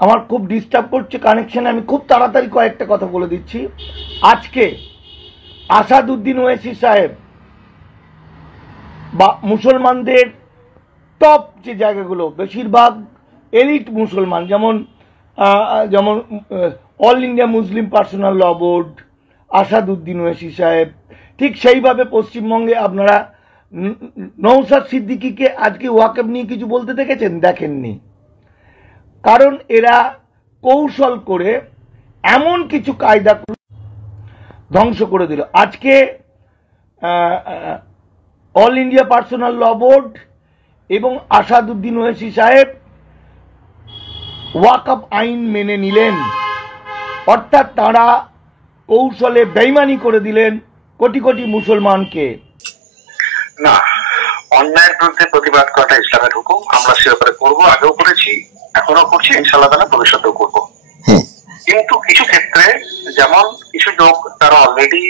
আমার খুব ডিস্টার্ব করছে কানেকশনে, আমি খুব তাড়াতাড়ি কয়েকটা কথা বলে দিচ্ছি। আজকে আসাদুদ্দিন ওয়েসি সাহেব বা মুসলমানদের টপ যে জায়গাগুলো, বেশিরভাগ এলিট মুসলমান, যেমন যেমন অল ইন্ডিয়া মুসলিম পার্সোনাল ল বোর্ড, আসাদুদ্দিন ওয়েসি সাহেব, ঠিক সেইভাবে পশ্চিমবঙ্গে আপনারা নওশাদ সিদ্দিকীকে আজকে ওয়াকফ নিয়ে কিছু বলতে দেখেছেন? দেখেননি। কারণ এরা কৌশল করে এমন কিছু কায়দা ধ্বংস করে দিল। আজকে অল ইন্ডিয়া পার্সোনাল ল বোর্ড এবং আসাদুদ্দিন ওয়েসি সাহেব ওয়াকফ আইন মেনে নিলেন, অর্থাৎ তারা কৌশলে বেঈমানি করে দিলেন কোটি কোটি মুসলমানকে। না, অন্যায়ের বিরুদ্ধে প্রতিবাদ করাটা ইসলামের হুকুম, আমরা সে ব্যাপারে করবো, আগেও করেছি, এখনো করছি, ইনশাআল্লাহ তাআলা ভবিষ্যতেও করবো। কিন্তু কিছু ক্ষেত্রে, যেমন কিছু লোক তারা অলরেডি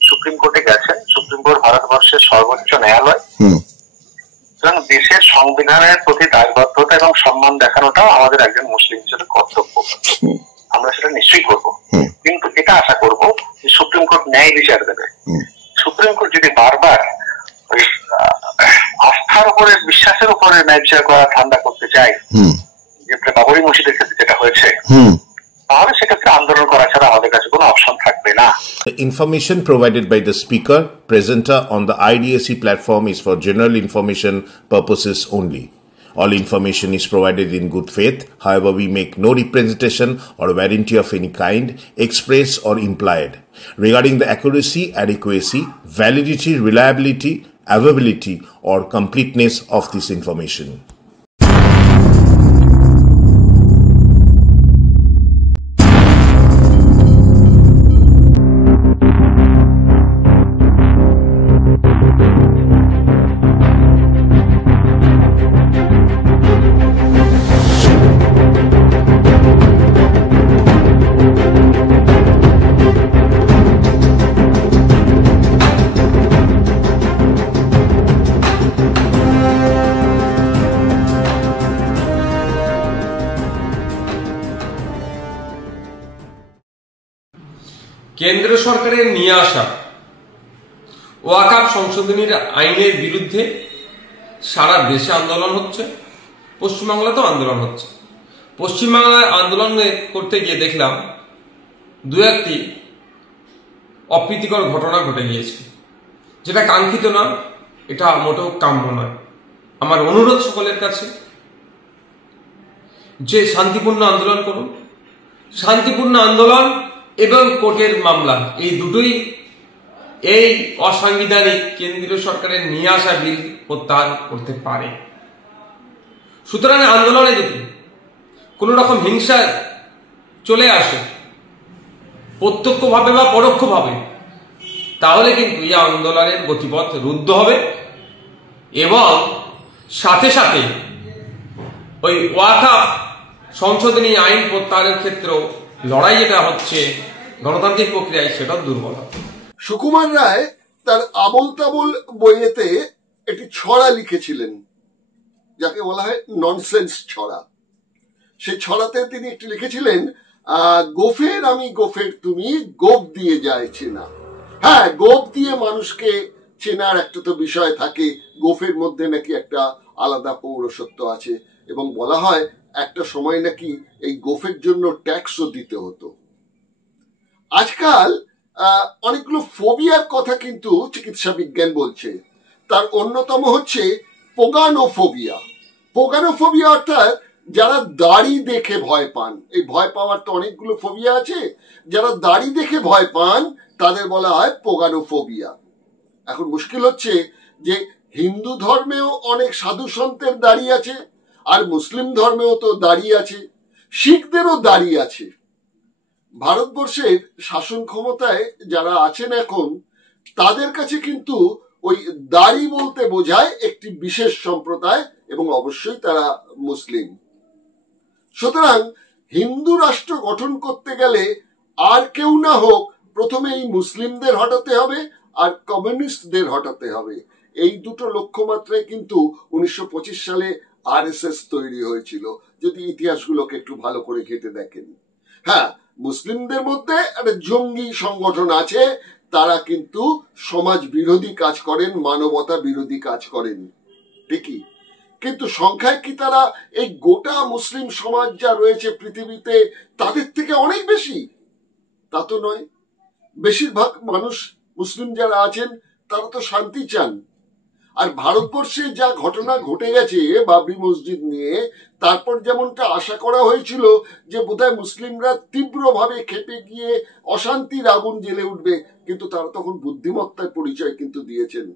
সুপ্রিম কোর্টে গেছেন, সুপ্রিম কোর্ট ভারতবর্ষের সর্বোচ্চ ন্যায়ালয়, সুতরাং দেশের সংবিধানের প্রতি দায়বদ্ধতা এবং সম্মান দেখানোটাও আমাদের একজন মুসলিম হিসেবে কর্তব্য, আমরা সেটা নিশ্চয়ই করবো। কিন্তু এটা আশা করবো যে সুপ্রিম কোর্ট ন্যায় বিচার দেবে। সুপ্রিম কোর্ট যদি বারবার ওই আস্থার উপরে, বিশ্বাসের উপরে ন্যায় বিচার করা ঠান্ডা করতে চায়, যেটা বাবরি মসজিদের ক্ষেত্রে যেটা হয়েছে, তাহলে সেক্ষেত্রে আন্দোলন করা ছাড়া আমাদের কাছে কোনো অপশন থাকবে না। The information provided by the speaker, presenter on the IDAC platform is for general information purposes only. All information is provided in good faith. However, we make no representation or warranty of any kind, express or implied, regarding the accuracy, adequacy, validity, reliability, availability, or completeness of this information. কেন্দ্র সরকারের নিয়ে আসা ওয়াকফ সংশোধনীর আইনের বিরুদ্ধে সারা দেশে আন্দোলন হচ্ছে, পশ্চিমবাংলাতেও আন্দোলন হচ্ছে। পশ্চিমবাংলায় আন্দোলন করতে গিয়ে দেখলাম দু একটি অপ্রীতিকর ঘটনা ঘটে গিয়েছে, যেটা কাঙ্ক্ষিত না, এটা মোটেও কাম্য নয়। আমার অনুরোধ সকলের কাছে যে শান্তিপূর্ণ আন্দোলন করুন। শান্তিপূর্ণ আন্দোলন এবং কোর্টের মামলা, এই দুটোই এই অসাংবিধানিক কেন্দ্রীয় সরকারের নিয়ে আসা বিল প্রত্যাহার করতে পারে। সুতরাং আন্দোলনে যদি কোন রকম হিংসা চলে আসে প্রত্যক্ষভাবে বা পরোক্ষভাবে, তাহলে কিন্তু এই আন্দোলনের গতিপথ রুদ্ধ হবে এবং সাথে সাথে ওই ওয়াকফ সংশোধনী আইন প্রত্যাহারের ক্ষেত্রেও লড়াই যেটা হচ্ছে গণতান্ত্রিক প্রক্রিয়ায়, সেটা দুর্বল হবে। সুকুমার রায় তার আবোল তাবোল বইয়েতে একটি ছড়া লিখেছিলেন, যাকে বলা হয় ননসেন্স ছড়া। সেই ছড়াতে তিনি একটি লিখেছিলেন, গোফের আমি গোফের তুমি, গোপ দিয়ে যায় চেনা। হ্যাঁ, গোপ দিয়ে মানুষকে চেনার একটা তো বিষয় থাকে, গোফের মধ্যে নাকি একটা আলাদা পৌরসত্ব আছে, এবং বলা হয় একটা সময় নাকি এই গোফের জন্য ট্যাক্সও দিতে হতো। আজকাল অনেকগুলো ফোবিয়ার কথা কিন্তু চিকিৎসা বিজ্ঞান বলছে। তার অন্যতম হচ্ছে পোগানোফোবিয়া। পোগানোফোবিয়া অর্থাৎ যারা দাড়ি দেখে ভয় পান। এই ভয় পাওয়ার তো অনেকগুলো ফোবিয়া আছে, যারা দাড়ি দেখে ভয় পান তাদের বলা হয় পোগানোফোবিয়া। এখন মুশকিল হচ্ছে যে হিন্দু ধর্মেও অনেক সাধু সন্তের দাড়ি আছে, আর মুসলিম ধর্মেও তো দাড়ি আছে, শিখদেরও দাড়ি আছে। ভারতবর্ষের শাসন ক্ষমতায় যারা আছেন এখন, তাদের কাছে কিন্তু ওই দাড়ি বলতে বোঝায় একটি বিশেষ সম্প্রদায়, এবং অবশ্যই তারা মুসলিম। সুতরাং হিন্দু রাষ্ট্র গঠন করতে গেলে আর কেউ না হোক, প্রথমে এই মুসলিমদের হটাতে হবে আর কমিউনিস্টদের হটাতে হবে। এই দুটো লক্ষ্যমাত্রায় কিন্তু 1925 সালে আরএসএস তৈরি হয়েছিল, যদি ইতিহাসগুলোকে একটু ভালো করে ঘেঁটে দেখেন। হ্যাঁ, মুসলিমদের মধ্যে একটা জঙ্গি সংগঠন আছে, তারা কিন্তু সমাজ বিরোধী কাজ করেন, মানবতা বিরোধী কাজ করেন, ঠিকই, কিন্তু সংখ্যায় কি তারা এই গোটা মুসলিম সমাজ যা রয়েছে পৃথিবীতে তাদের থেকে অনেক বেশি? তা তো নয়। বেশিরভাগ মানুষ মুসলিম যারা আছেন তারা তো শান্তি চান। আর ভারতবর্ষে যা ঘটনা ঘটে গেছে বাবরি মসজিদ নিয়ে, তারপর যেমনটা আশা করা হয়েছিল যে বোধহয় মুসলিমরা তীব্রভাবে খেপে গিয়ে অশান্তির আগুন জ্বেলে উঠবে, কিন্তু তারা তখন বুদ্ধিমত্তার পরিচয় কিন্তু দিয়েছেন।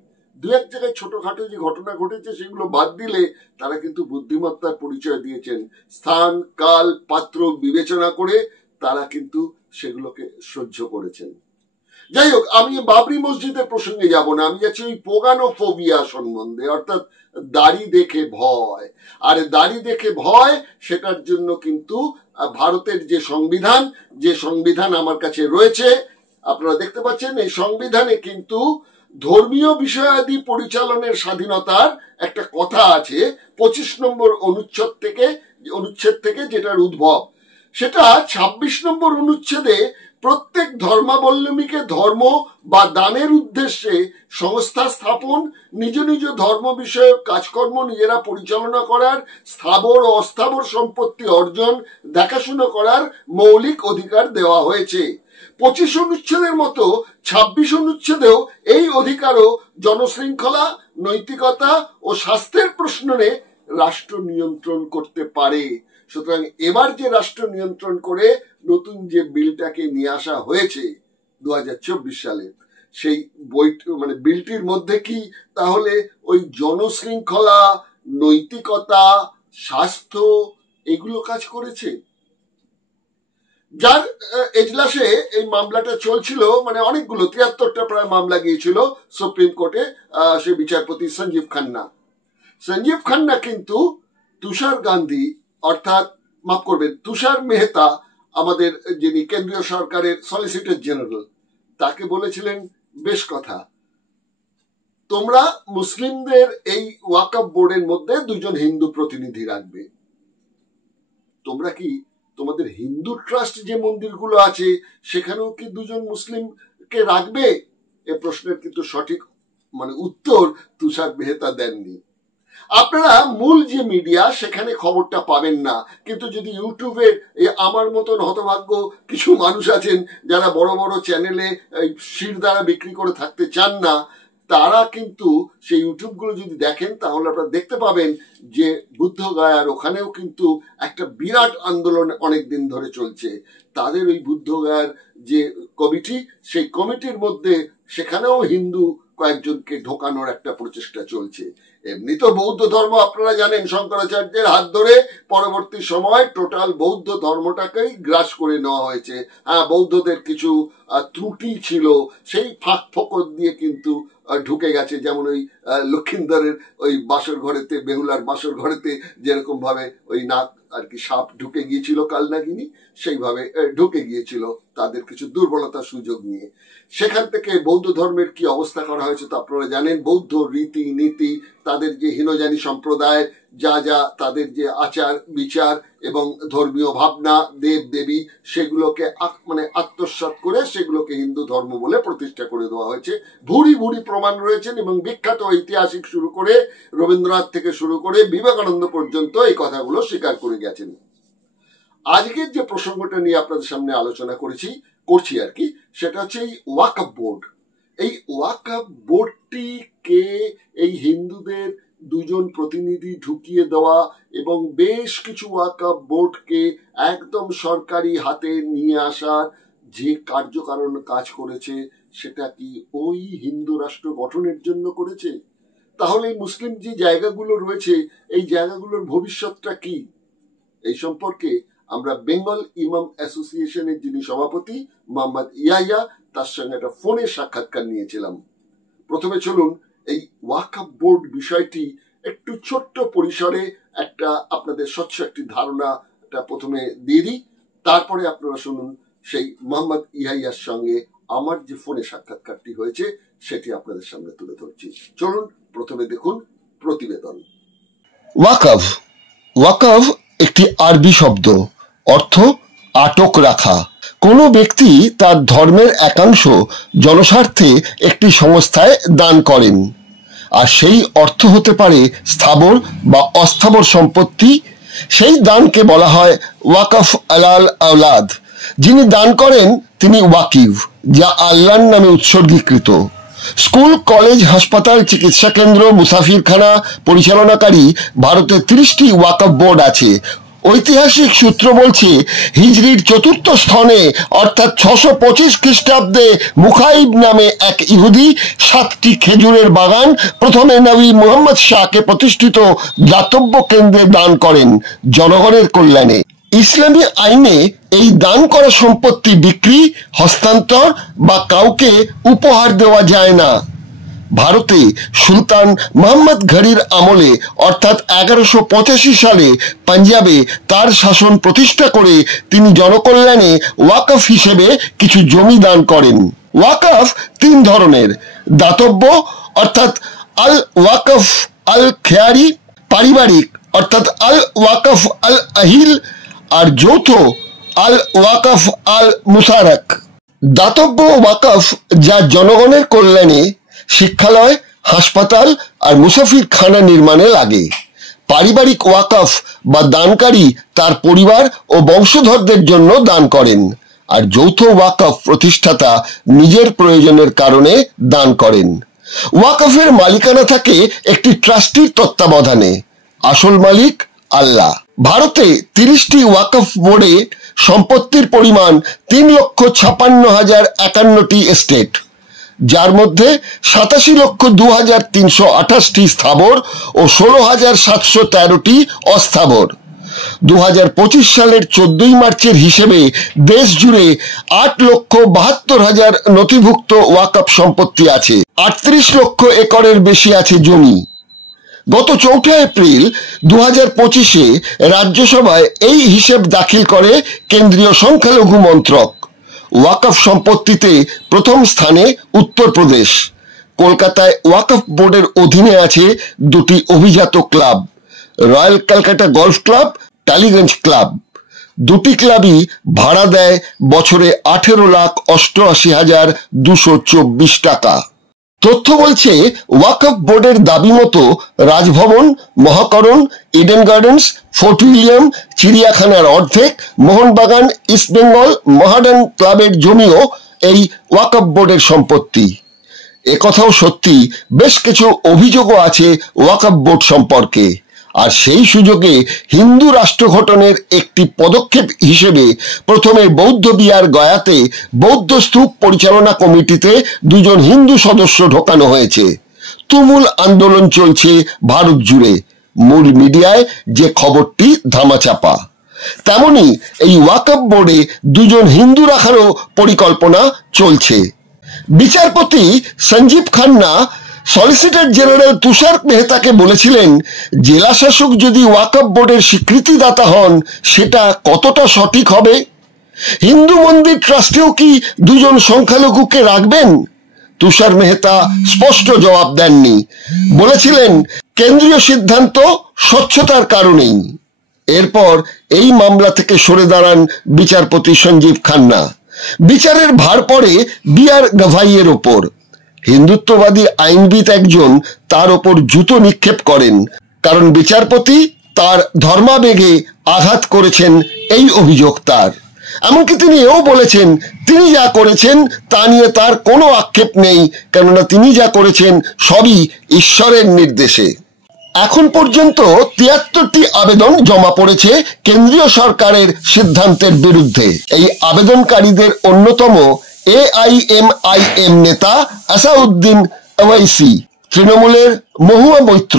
দু এক জায়গায় ছোটখাটো যে ঘটনা ঘটেছে সেগুলো বাদ দিলে তারা কিন্তু বুদ্ধিমত্তার পরিচয় দিয়েছেন। স্থান, কাল, পাত্র বিবেচনা করে তারা কিন্তু সেগুলোকে সহ্য করেছেন। যাই হোক, আমি বাবরি মসজিদের প্রসঙ্গে যাব না, আমি যাচ্ছি ওই পোগানোফোবিয়া সম্বন্ধে, অর্থাৎ দাড়ি দেখে ভয়। আর দাড়ি দেখে ভয়, সেটার জন্য কিন্তু ভারতের যে সংবিধান আমার কাছে রয়েছে, আপনারা দেখতে পাচ্ছেন, এই সংবিধানে কিন্তু ধর্মীয় বিষয়াদি পরিচালনের স্বাধীনতার একটা কথা আছে 25 নম্বর অনুচ্ছেদ থেকে যেটার উদ্ভব। সেটা 26 নম্বর অনুচ্ছেদে প্রত্যেক ধর্মাবলম্বীকে ধর্ম বা দানের উদ্দেশ্যে সংস্থা স্থাপন, নিজ নিজ ধর্ম বিষয়ক কাজকর্ম নিজেরা পরিচালনা করার, স্থাবর ও অস্থাবর সম্পত্তি অর্জন, দেখাশোনা করার মৌলিক অধিকার দেওয়া হয়েছে। 25 অনুচ্ছেদের মতো 26 অনুচ্ছেদেও এই অধিকারও জনশৃঙ্খলা, নৈতিকতা ও স্বাস্থ্যের প্রশ্নে রাষ্ট্র নিয়ন্ত্রণ করতে পারে। সুতরাং এবার যে রাষ্ট্র নিয়ন্ত্রণ করে নতুন যে বিলটাকে নিয়ে আসা হয়েছে 2024 সালে, সেই বিলটির মধ্যে কি তাহলে ওই জনশৃঙ্খলা, নৈতিকতা, স্বাস্থ্য এগুলো কাজ করেছে? যার এজলাসে এই মামলাটা চলছিল, অনেকগুলো 73টা প্রায় মামলা গিয়েছিল সুপ্রিম কোর্টে, সে বিচারপতি সঞ্জীব খান্না কিন্তু তুষার মেহতা, আমাদের যিনি কেন্দ্রীয় সরকারের সলিসিটর জেনারেল, তাকে বলেছিলেন, বেশ কথা, তোমরা মুসলিমদের এই ওয়াকফ বোর্ডের মধ্যে 2জন হিন্দু প্রতিনিধি রাখবে। তোমরা কি তোমাদের হিন্দু ট্রাস্ট যে মন্দিরগুলো আছে সেখানেও কি 2জন মুসলিমকে রাখবে? এ প্রশ্নের কিন্তু সঠিক উত্তর তুষার মেহতা দেননি। আপনারা মূল যে মিডিয়া সেখানে খবরটা পাবেন না, কিন্তু যদি ইউটিউবে আমার মতন হতভাগ্য কিছু মানুষ আছেন যারা বড় বড় চ্যানেলে শিরদাঁড়া বিক্রি করে থাকতে চান না, তারা কিন্তু সেই ইউটিউবগুলো যদি দেখেন তাহলে আপনারা দেখতে পাবেন যে বুদ্ধগয়ার ওখানেও কিন্তু একটা বিরাট আন্দোলন অনেক দিন ধরে চলছে। তাদের ওই বুদ্ধগয়ার যে কমিটি, সেই কমিটির মধ্যে সেখানেও হিন্দু কয়েকজনকে ঢোকানোর একটা প্রচেষ্টা চলছে। এমনি তো বৌদ্ধ ধর্ম আপনারা জানেন শঙ্করাচার্যের হাত ধরে পরবর্তী সময় টোটাল বৌদ্ধ ধর্মটাকেই গ্রাস করে নেওয়া হয়েছে। বৌদ্ধদের কিছু ত্রুটি ছিল, সেই ফাঁক ফোকর দিয়ে কিন্তু ঢুকে গেছে, যেমন ওই লক্ষিন্দরের ওই বাসর ঘরেতে, বেহুলার বাসর ঘরেতে যেরকম ভাবে ওই নাক আর কি সাপ ঢুকে গিয়েছিল কালনাগিনী, সেইভাবে ঢুকে গিয়েছিল তাদের কিছু দুর্বলতার সুযোগ নিয়ে। সেখান থেকে বৌদ্ধ ধর্মের কি অবস্থা করা হয়েছে তো আপনারা জানেন। বৌদ্ধ রীতি নীতি, তাদের যে হীনযানী সম্প্রদায়, যা তাদের যে আচার বিচার এবং ধর্মীয় ভাবনা, দেব দেবী, সেগুলোকে আত্মসাৎ করে সেগুলোকে হিন্দু ধর্ম বলে প্রতিষ্ঠা করে দেওয়া হয়েছে। ভুরি ভুরি প্রমাণ রয়েছেন, এবং বিখ্যাত ঐতিহাসিক শুরু করে রবীন্দ্রনাথ থেকে শুরু করে বিবেকানন্দ পর্যন্ত এই কথাগুলো স্বীকার করে গেছেন। আজকের যে প্রসঙ্গটা নিয়ে আপনাদের সামনে আলোচনা করছি আর কি, সেটা হচ্ছে এই ওয়াকফ বোর্ড। এই ওয়াকফ বোর্ডটিকে এই হিন্দুদের 2জন প্রতিনিধি ঢুকিয়ে দেওয়া এবং বেশ কিছু ওয়াকফ বোর্ডকে একদম সরকারি হাতে নিয়ে আসার যে কার্যকারণ কাজ করেছে, সেটা কি ওই হিন্দু রাষ্ট্র গঠনের জন্য করেছে? তাহলে এই মুসলিম যে জায়গাগুলো রয়েছে, এই জায়গাগুলোর ভবিষ্যৎটা কি? এই সম্পর্কে আমরা বেঙ্গল ইমাম অ্যাসোসিয়েশনের যিনি সভাপতি মোহাম্মদ ইয়াহিয়া, তার সঙ্গে একটা ফোনে সাক্ষাৎকার নিয়েছিলাম। প্রথমে চলুন এই ওয়াকফ বোর্ড বিষয়টি একটু ছোট্ট পরিসরে একটা আপনাদের স্বচ্ছ একটি ধারণাটা প্রথমে দিয়ে দিই, তারপরে আপনারা শুনুন সেই মোহাম্মদ ইয়াহিয়ার সঙ্গে আমার যে ফোনে সাক্ষাৎকারটি হয়েছে সেটি আপনাদের সামনে তুলে ধরছি। চলুন প্রথমে দেখুন প্রতিবেদন। ওয়াকফ ওয়াকফ একটি আরবি শব্দ, অর্থ আটক রাখা। কোনো ব্যক্তি তার ধর্মের একাংশ জনস্বার্থে একটি সংস্থায় দান করেন, আর সেই অর্থ হতে পারে স্থাবর বা অস্থাবর সম্পত্তি। সেই দানকে বলা হয় ওয়াকফ আলাল আওলাদ। যিনি দান করেন তিনি ওয়াকিফ, যা আল্লাহর নামে উৎসর্গীকৃত। স্কুল, কলেজ, হাসপাতাল, চিকিৎসা কেন্দ্র, মুসাফিরখানা পরিচালনাকারী ভারতের 30টি ওয়াকফ বোর্ড আছে। ঐতিহাসিক সূত্র বলছে হিজরির 4র্থ স্থানে অর্থাৎ 625 খ্রিস্টাব্দে মুখাইব নামে এক ইহুদি 7টি খেজুরের বাগান প্রথমে নবী মুহাম্মদ শাহকে প্রতিষ্ঠিত দাতব্য কেন্দ্রে দান করেন জনগণের কল্যাণে। ইসলামী আইনে এই দান করা সম্পত্তি বিক্রি, হস্তান্তর বা কাউকে উপহার দেওয়া যায় না। ভারতে সুলতান মোহাম্মদ ঘড়ির আমলে অর্থাৎ 1185 সালে পাঞ্জাবে তার শাসন প্রতিষ্ঠা করে তিনি জনকল্যাণে ওয়াকফ হিসেবে কিছু জমি দান করেন। ওয়াকফ 3 ধরনের: দাতব্য অর্থাৎ আল ওয়াকফ আল খেয়ারি, পারিবারিক অর্থাৎ আল ওয়াকফ আল আহিল, আর যৌথ আল ওয়াকফ আল মুশারাক। দাতব্য ওয়াকফ যা জনগণের কল্যাণে শিক্ষালয়, হাসপাতাল আর মুসাফিরখানা নির্মাণে লাগে। পারিবারিক ওয়াকফ বা দানকারী তার পরিবার ও বংশধরদের জন্য দান করেন, আর যৌথ ওয়াকফ প্রতিষ্ঠাতা নিজের প্রয়োজনের কারণে দান করেন। ওয়াকফের মালিকানা থাকে একটি ট্রাস্টির তত্ত্বাবধানে, আসল মালিক আল্লাহ। ভারতে 30টি ওয়াকফ বোর্ডে সম্পত্তির পরিমাণ 3,56,051টি এস্টেট, যার মধ্যে 87,02,328টি স্থাবর ও 16,713টি অস্থাবর। 2025 সালের 14 মার্চের হিসেবে দেশ জুড়ে 8,72,000 নথিভুক্ত ওয়াকফ সম্পত্তি আছে। 38 লক্ষ একরের বেশি আছে জমি। গত 4 এপ্রিল 2025-এ রাজ্যসভায় এই হিসেব দাখিল করে কেন্দ্রীয় সংখ্যালঘু মন্ত্রক। ওয়াকফ সম্পত্তিতে প্রথম স্থানে উত্তরপ্রদেশ। কলকাতায় ওয়াকফ বোর্ডের অধীনে আছে 2টি অভিজাত club, royal Calcutta golf club, Tollygunge club. 2টি ক্লাবই ভাড়া দেয় বছরে 18,88,224 টাকা। তথ্য বলছে ওয়াকফ বোর্ডের দাবি মতো রাজভবন, মহাকরণ, ইডেন গার্ডেন্স, ফোর্ট উইলিয়াম, চিড়িয়াখানার অর্ধেক, মোহনবাগান, ইস্টবেঙ্গল মহাডার্ন ক্লাবের জমিও এই ওয়াকফ বোর্ডের সম্পত্তি। একথাও সত্যি, বেশ কিছু অভিযোগও আছে ওয়াকফ বোর্ড সম্পর্কে। আর সেই সুযোগে হিন্দু রাষ্ট্র গঠনের একটি পদক্ষেপ হিসেবে প্রথমে বৌদ্ধ বিহার গয়াতে বৌদ্ধ স্তূপ পরিচালনা কমিটিতে 2জন হিন্দু সদস্য ঢোকানো হয়েছে। তুমুল আন্দোলন চলছে ভারত জুড়ে, মূল মিডিয়ায় যে খবরটি ধামাচাপা। তেমনি এই ওয়াকফ বোর্ডে 2জন হিন্দু রাখারও পরিকল্পনা চলছে। বিচারপতি সঞ্জীব খান্না সলিসিটর জেনারেল তুষার মেহতাকে বলেছিলেন, জেলা শাসক যদি ওয়াকফ বোর্ডের স্বীকৃতিদাতা হন সেটা কতটা সঠিক হবে? হিন্দু মন্দির ট্রাস্টেও কি 2জন সংখ্যালঘুকে রাখবেন? তুষার মেহতা স্পষ্ট জবাব দেননি, বলেছিলেন কেন্দ্রীয় সিদ্ধান্ত স্বচ্ছতার কারণেই। এরপর এই মামলা থেকে সরে দাঁড়ান বিচারপতি সঞ্জীব খান্না। বিচারের ভার পড়ে বিআর গাভাইয়ের ওপর। হিন্দুত্ববাদী আইনবিদ একজন তার ওপর জুতো নিক্ষেপ করেন, কারণ বিচারপতি তার ধর্মাবেগে আঘাত করেছেন এই অভিযোগ তার। এমনকি তিনি এও বলেছেন তিনি যা করেছেন তা নিয়ে তার কোনো আক্ষেপ নেই, কেননা তিনি যা করেছেন সবই ঈশ্বরের নির্দেশে। এখন পর্যন্ত 73টি আবেদন জমা পড়েছে কেন্দ্রীয় সরকারের সিদ্ধান্তের বিরুদ্ধে। এই আবেদনকারীদের অন্যতম AIMIM নেতা আসাউদ্দিন ওয়াইসি, তৃণমূলের মহুয়া মৈত্র,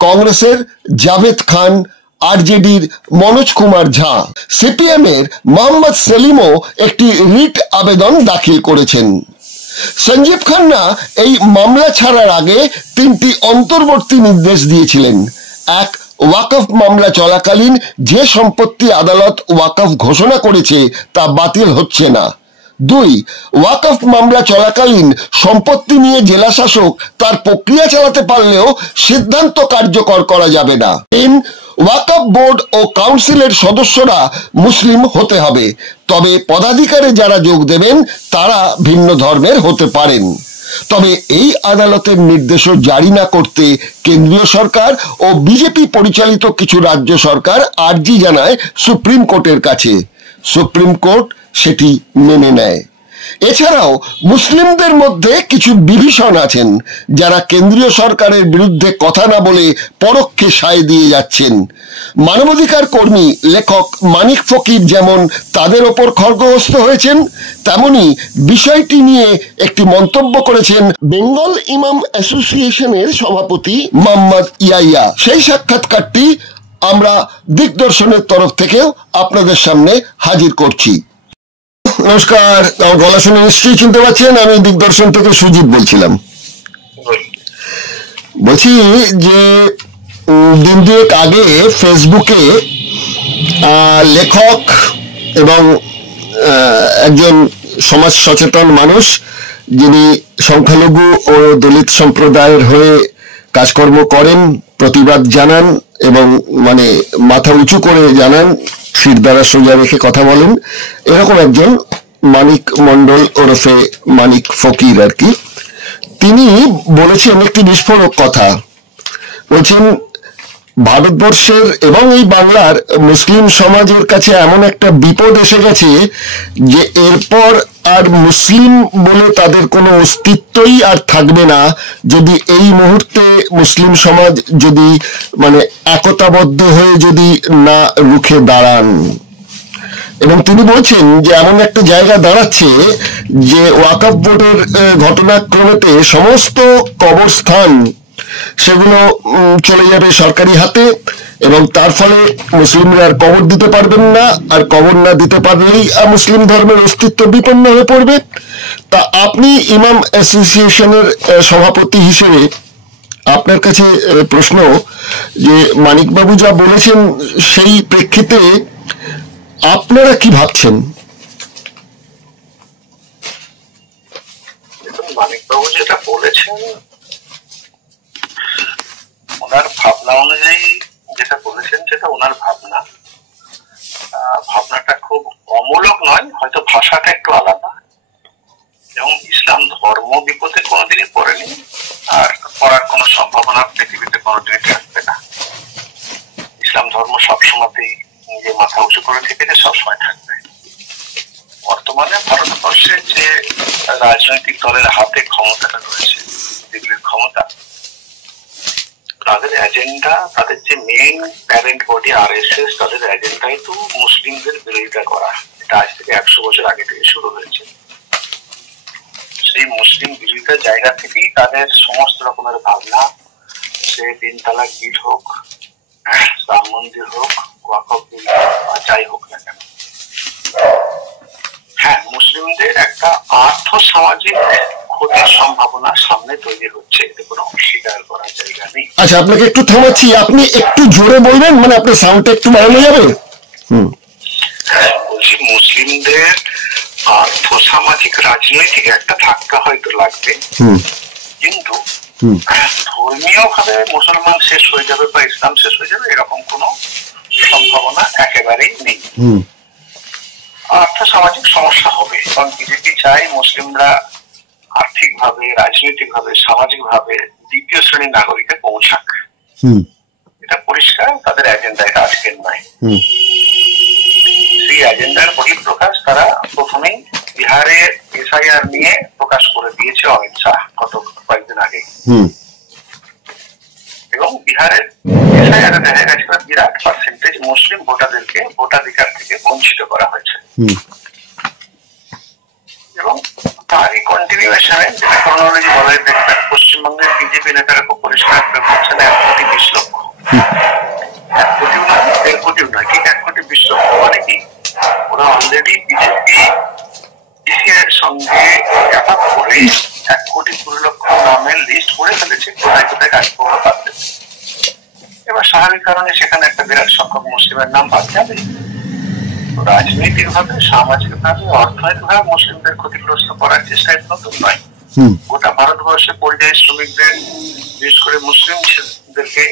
কংগ্রেসের জাভেদ খান, RJDর মনোজ কুমার ঝা, CPM এর মোহাম্মদ সেলিমও একটি রিট আবেদন দাখিল করেছেন। সঞ্জীব খান্না এই মামলা ছাড়ার আগে 3টি অন্তর্বর্তী নির্দেশ দিয়েছিলেন। 1, ওয়াকফ মামলা চলাকালীন যে সম্পত্তি আদালত ওয়াকফ ঘোষণা করেছে তা বাতিল হচ্ছে না। 2, ওয়াকফ মামলা চলাকালীন সম্পত্তি নিয়ে জেলা শাসক তার প্রক্রিয়া চালাতে পারলেও সিদ্ধান্ত কার্যকর করা যাবে না। 3, ওয়াকফ বোর্ড ও কাউন্সিলের সদস্যরা মুসলিম হতে হবে, তবে পদাধিকারে যারা যোগ দেবেন তারা ভিন্ন ধর্মের হতে পারেন। তবে এই আদালতের নির্দেশও জারি না করতে কেন্দ্রীয় সরকার ও বিজেপি পরিচালিত কিছু রাজ্য সরকার আর্জি জানায় সুপ্রিম কোর্টের কাছে। সুপ্রিম কোর্ট সেটি মেনে নেয়। এছাড়াও মুসলিমদের মধ্যে কিছু বিভীষণ আছেন যারা কেন্দ্রীয় সরকারের বিরুদ্ধে কথা না বলে পরোক্ষে সায় দিয়ে যাচ্ছেন। মানবাধিকার কর্মী লেখক মানিক ফকির যেমন তাদের ওপর খড়গহস্ত হয়েছেন, তেমনি বিষয়টি নিয়ে একটি মন্তব্য করেছেন বেঙ্গল ইমাম অ্যাসোসিয়েশনের সভাপতি মোহাম্মদ ইয়াইয়া। সেই সাক্ষাৎকারটি আমরা দিগদর্শনের তরফ থেকেও আপনাদের সামনে হাজির করছি। নমস্কার, আমার গলা শুনে নিশ্চয়ই চিনতে পারছেন, আমি দিগদর্শন থেকে সুজিত বলছিলাম। বলছি যে দিন দুয়েক আগে ফেসবুকে লেখক এবং একজন সমাজ সচেতন মানুষ, যিনি সংখ্যালঘু ও দলিত সম্প্রদায়ের হয়ে কাজকর্ম করেন, প্রতিবাদ জানান এবং মানে মাথা উঁচু করে জানান, শির দ্বারা সোজা রেখে কথা বলেন, এরকম একজন মানিক মন্ডল ওরফে মানিক ফকির আর কি, তিনি বলেছেন একটি বিস্ফোরক কথা। বলছেন ভারতবর্ষের এবং এই বাংলার মুসলিম সমাজের কাছে এমন একটা বিপদ এসে গেছে যে এরপর আর মুসলিম বলে তাদের কোনো অস্তিত্বই আর থাকবে না যদি এই মুহূর্তে মুসলিম সমাজ যদি মানে একতাবদ্ধ হয়ে যদি না রুখে দাঁড়ান। এবং তিনি বলছেন যে এমন একটা জায়গা দাঁড়াচ্ছে যে ওয়াকফ বোর্ডের ঘটনাক্রমেতে সমস্ত কবরস্থান সেগুলো চলে যাবে সরকারি হাতে এবং তার ফলে মুসলিমরা আর কবর দিতে পারবেন না, আর কবর না দিতে পারলেই মুসলিম ধর্মের অস্তিত্ব বিপন্ন হয়ে পড়বে। তা আপনি ইমাম অ্যাসোসিয়েশনের সভাপতি হিসেবে আপনার কাছে প্রশ্ন যে মানিকবাবু যা বলেছেন সেই প্রেক্ষিতে আপনারা কি ভাবছেন? মানিকবাবু যেটা বলেছেন ওনার ভাবনা অনুযায়ী যেটা বলেছেন সেটা ওনার ভাবনা, ভাবনাটা খুব অমূলক নয়, হয়তো ভাষাটা একটু আলাদা। এবং ইসলাম ধর্ম বিপদে কোনোদিনই পড়েনি আর পড়ার কোনো সম্ভাবনা পৃথিবীতে কোনোদিনই থাকবে না। ইসলাম ধর্ম সবসময়তেই নিজে মাথা উঁচু করে থেকেছে, সবসময় থাকবে। বর্তমানে ভারতবর্ষের যে রাজনৈতিক দলের হাতে ক্ষমতাটা রয়েছে, দিল্লির ক্ষমতা, তাদের এজেন্ডা, তাদের যে মেইন প্যারেন্ট বডি আরএসএস, তাদের এজেন্ডাই তো মুসলিমদের বিরোধিতা করা। এটা আজ থেকে 100 বছর আগে থেকে শুরু হয়েছে। সেই মুসলিম বিরোধিতার জায়গা থেকেই তাদের সমস্ত রকমের ভাবনা, সে 3 তালাক বিল হোক, রাম মন্দির হোক, ওয়াকফ বিল হোক, যাই হোক না কেন। হ্যাঁ, মুসলিমদের একটা আর্থ সামাজিক ক্ষতির সম্ভাবনা সামনে তৈরি হচ্ছে, এতে কোনো অস্বীকার করার জায়গা নেই। আচ্ছা, আপনাকে একটু থামাচ্ছি, আপনি একটু জোরে বলবেন, মানে আপনার সাউন্ডটা একটু বাড়ানো যাবে? বলছি মুসলিমদের আর্থ সামাজিক রাজনৈতিক একটা ধাক্কা হয়তো লাগবে, কিন্তু ধর্মীয় ভাবে মুসলমান শেষ হয়ে যাবে বা ইসলাম শেষ হয়ে যাবে এরকম কোনো সম্ভাবনা একেবারেই নেই। আর্থ সামাজিক সমস্যা হবে, কারণ বিজেপি চায় মুসলিমরা আর্থিক ভাবে, রাজনৈতিক ভাবে, সামাজিক ভাবে দ্বিতীয় শ্রেণীর নাগরিকে পৌঁছাক। এটা পরিষ্কার তাদের এজেন্ডা, এটা আজকের নয়। সেই এজেন্ডার বহিঃপ্রকাশ তারা প্রথমেই বিহারে এসআইআর নিয়ে প্রকাশ করে দিয়েছে অমিত শাহ গত কয়েকদিন আগে। এবং বিহারের এসআইআর দেখা গেছে বিরাট পার্সেন্টেজ মুসলিম ভোটারদেরকে ভোটাধিকার থেকে বঞ্চিত করা হয়েছে। এবং তারই কন্টিনিউশনে যেটা ক্রোনোলজি বলা হয়, দেখবেন পশ্চিমবঙ্গের বিজেপি নেতারা খুব পরিষ্কার করে বলছেন 1,20,00,000 1 কোটিও নয়, 1.5 কোটিও নয়, ঠিক 1,20,00,000 মানে কি ওরা অলরেডি বিজেপি ইসিআইয়ের সঙ্গে অ্যাটাক করে 1,20,00,000 নামের লিস্ট করে ফেলেছে, কোথায় কোথায় কাজ করা পাচ্ছে। এবার স্বাভাবিক কারণে সেখানে একটা বিরাট সংখ্যক মুসলিমের নাম বাদ যাবে। রাজনৈতিক ভাবে, সামাজিক ভাবে, অর্থনৈতিক ভাবে মুসলিমদের ক্ষতিগ্রস্ত করার চেষ্টা নতুন নয়। গোটা ভারতবর্ষে পরিযায়ী শ্রমিকদের, বিশেষ করে মুসলিমদেরকে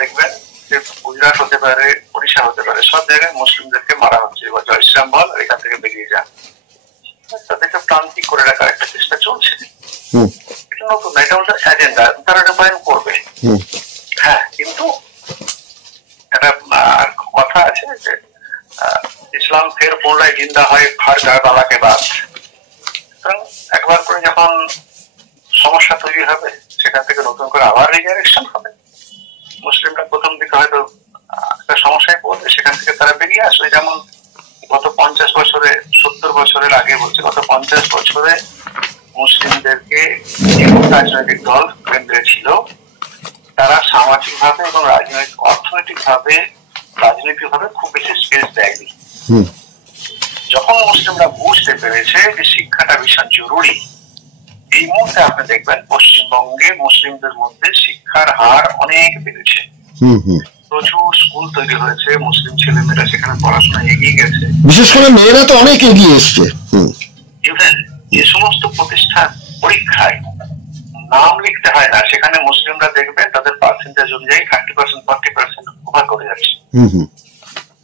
দেখবেন যে গুজরাট হতে পারে, ওড়িশা হতে পারে, সব জায়গায় মুসলিমদেরকে মারা হচ্ছে। এবার জয় শ্রীরাম বল, এখান থেকে বেরিয়ে যান, তাদেরকে প্রান্তিক করে রাখার একটা চেষ্টা চলছে। এটা নতুন না, এটা ওদের এজেন্ডা, তারা রূপায়ণ করবে। হ্যাঁ, কিন্তু একটা কথা আছে যে ইসলাম ফের পুনরায় জিন্দা হয় হর কারবালাকে বাদ। একবার করে যখন সমস্যা তৈরি হবে, সেখান থেকে নতুন করে আবার রিজারেকশন হবে। মুসলিমরা প্রথম দিকে হয়তো একটা সমস্যায় পড়বে, সেখান থেকে তারা বেরিয়ে আসবে। যেমন গত 50 বছরে, 70 বছরের আগে বলছে, গত 50 বছরে মুসলিমদেরকে রাজনৈতিক দল কেন্দ্রে ছিল, তারা সামাজিক ভাবে এবং রাজনৈতিক ভাবে খুব বেশি স্পেস দেয়নি। যখন মুসলিমরা বুঝতে পেরেছে যে শিক্ষাটা ভীষণ জরুরি, এই মুহূর্তে আপনি দেখবেন পশ্চিমবঙ্গে মুসলিমদের মধ্যে শিক্ষার হার অনেক বেড়েছে। প্রচুর স্কুল তৈরি হয়েছে, মুসলিম ছেলেমেয়েরা সেখানে পড়াশোনা এগিয়ে গেছে, বিশেষ করে মেয়েরা তো অনেক এগিয়ে এসছে। ইভেন যে সমস্ত প্রতিষ্ঠান পরীক্ষায় নাম লিখতে হয় না, সেখানে মুসলিমরা দেখবে তাদের পার্সেন্টেজ অনুযায়ী 30%, 40% ওভার করে যাচ্ছে।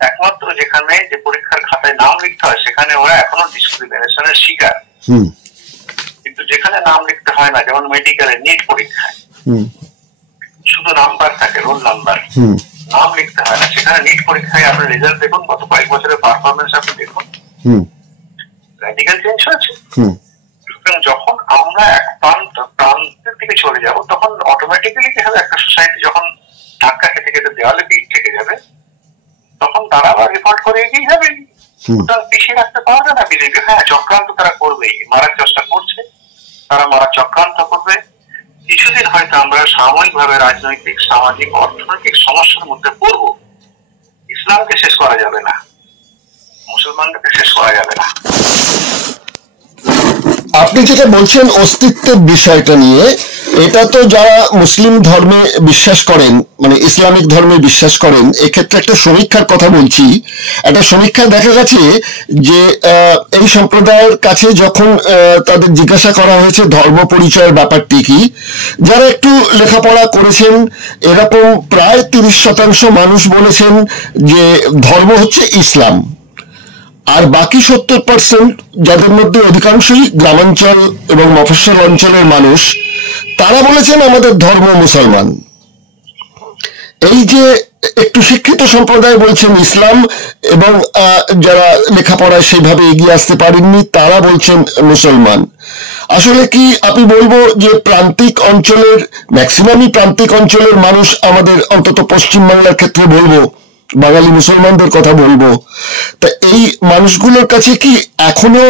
একমাত্র যেখানে যে পরীক্ষার খাতায় নাম লিখতে হয়, সেখানে ওরা এখনো ডিসক্রিমিনেশনের শিকার। কিন্তু যেখানে নাম লিখতে হয় না, যেমন মেডিকেলে নিট পরীক্ষায় শুধু নাম্বার থাকে, রোল নাম্বার, নাম লিখতে হয় না, সেখানে নিট পরীক্ষায় আপনি রেজাল্ট দেখুন, গত কয়েক বছরের পারফরমেন্স আপনি দেখুন, র্যাডিক্যাল চেঞ্জ হয়েছে। যখন আমরা এক প্রান্তের দিকে চলে যাব, তখন অটোমেটিক্যালি কি হবে, একটা সোসাইটি যখন ধাক্কা খেতে খেতে দেওয়ালে পিঠ থেকে যাবে, তখন তারা আবার রিপোর্ট করে এগিয়ে যাবে। পিছিয়ে রাখতে পারবে না বিজেপি। হ্যাঁ, চক্রান্ত তারা করবেই, মারার চেষ্টা করছে, তারা মারার চক্রান্ত করবে। কিছুদিন হয়তো আমরা সাময়িকভাবে রাজনৈতিক, সামাজিক, অর্থনৈতিক সমস্যার মধ্যে পড়ব। ইসলামকে শেষ করা যাবে না, মুসলমানদেরকে শেষ করা যাবে না। আপনি যেটা বলছেন অস্তিত্বের বিষয়টা নিয়ে, এটা তো যারা মুসলিম ধর্মে বিশ্বাস করেন, মানে ইসলামিক ধর্মে বিশ্বাস করেন, এক্ষেত্রে একটা সমীক্ষার কথা বলছি। একটা সমীক্ষায় দেখা গেছে যে এই সম্প্রদায়ের কাছে যখন তাদের জিজ্ঞাসা করা হয়েছে ধর্ম পরিচয়ের ব্যাপারটি কি, যারা একটু লেখাপড়া করেছেন, এরকম প্রায় 30% মানুষ বলেছেন যে ধর্ম হচ্ছে ইসলাম। আর বাকি 70% যাদের মধ্যে অধিকাংশই গ্রামাঞ্চল এবং মফস্বল অঞ্চলের মানুষ, তারা বলেছেন আমাদের ধর্ম মুসলমান। এই যে একটু শিক্ষিত সম্প্রদায় বলছেন ইসলাম, এবং যারা লেখাপড়ায় সেভাবে এগিয়ে আসতে পারেননি তারা বলছেন মুসলমান। আসলে কি আপনি বলবো যে প্রান্তিক অঞ্চলের, ম্যাক্সিমামই প্রান্তিক অঞ্চলের মানুষ, আমাদের অন্তত পশ্চিমবাংলার ক্ষেত্রে বলবো, বাঙালি মুসলমানদের কথা বলবো, তা এই মানুষগুলোর কাছে কি এখনো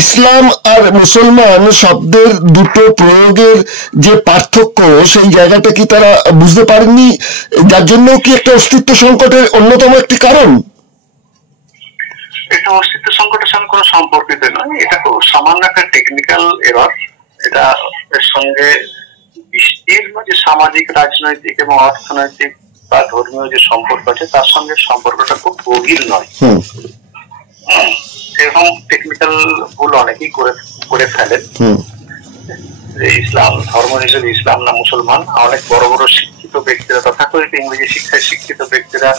ইসলাম আর মুসলমান শব্দের দুটো প্রয়োগের যে পার্থক্য, সেই জায়গাটা কি তারা বুঝতে পারেননি, যার জন্য কি একটা অস্তিত্ব সংকটের অন্যতম একটি কারণ? এটা অস্তিত্ব সংকটের সঙ্গে কোনো সম্পর্কিত নয়, এটা খুব সামান্য একটা টেকনিক্যাল এরর। এটা এর সঙ্গে বিস্তীর্ণ যে সামাজিক, রাজনৈতিক এবং অর্থনৈতিক বা ধর্মীয় যে সম্পর্ক আছে, তার সঙ্গে সম্পর্কটা খুব গভীর নয়। এরকম টেকনিক্যাল ভুল অনেকেই করে ফেলেন। ইসলাম ধর্ম হিসেবে ইসলাম না মুসলমান, অনেক বড় বড় শিক্ষিত ব্যক্তিরা, তথাকথিত ইংরেজি শিক্ষায় শিক্ষিত ব্যক্তিরা,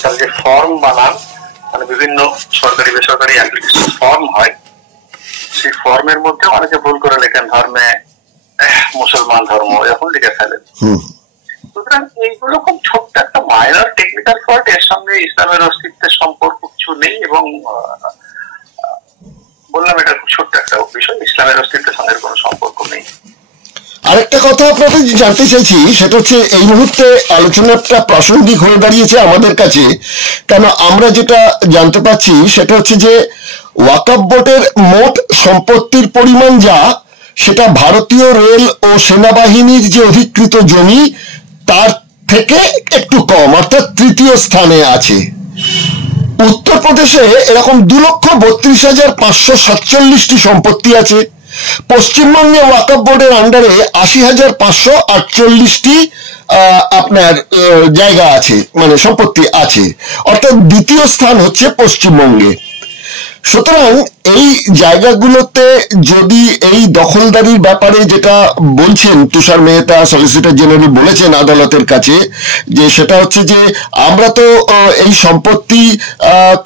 তারা যে ফর্ম বানান, মানে বিভিন্ন সরকারি বেসরকারি অ্যাপ্লিকেশন ফর্ম হয়, সেই ফর্মের মধ্যে অনেকে ভুল করে লেখেন ধর্মে মুসলমান ধর্ম, এরকম লিখে ফেলেন। সুতরাং এইগুলো খুব ছোট্ট একটা মাইনর টেকনিক্যাল ফল্ট, এর সঙ্গে ইসলামের অস্তিত্বের সম্পর্ক কিছু নেই। এবং বললাম এটা খুব ছোট্ট একটা বিষয়, ইসলামের অস্তিত্বের সঙ্গে কোনো সম্পর্ক নেই। আরেকটা কথা আপনাদের জানতে চাইছি, সেটা হচ্ছে এই মুহূর্তে আলোচনাটা প্রাসঙ্গিক হয়ে দাঁড়িয়েছে আমাদের কাছে, কেন আমরা যেটা জানতে পাচ্ছি সেটা হচ্ছে যে ওয়াকফ বোর্ডের মোট সম্পত্তির পরিমাণ যা, সেটা ভারতীয় রেল ও সেনাবাহিনীর যে অধিকৃত জমি তার থেকে একটু কম, অর্থাৎ তৃতীয় স্থানে আছে। উত্তরপ্রদেশে এরকম 2,32,547টি সম্পত্তি আছে, পশ্চিমবঙ্গে ওয়াকফ বোর্ডের আন্ডারে 80,548টি আপনার জায়গা আছে, মানে সম্পত্তি আছে, অর্থাৎ দ্বিতীয় স্থান হচ্ছে পশ্চিমবঙ্গে। সুতরাং এই জায়গাগুলোতে যদি এই দখলদারির ব্যাপারে যেটা বলছেন তুষার মেহতা সলিসিটর জেনারেল বলেছেন আদালতের কাছে, যে সেটা হচ্ছে যে আমরা তো এই সম্পত্তি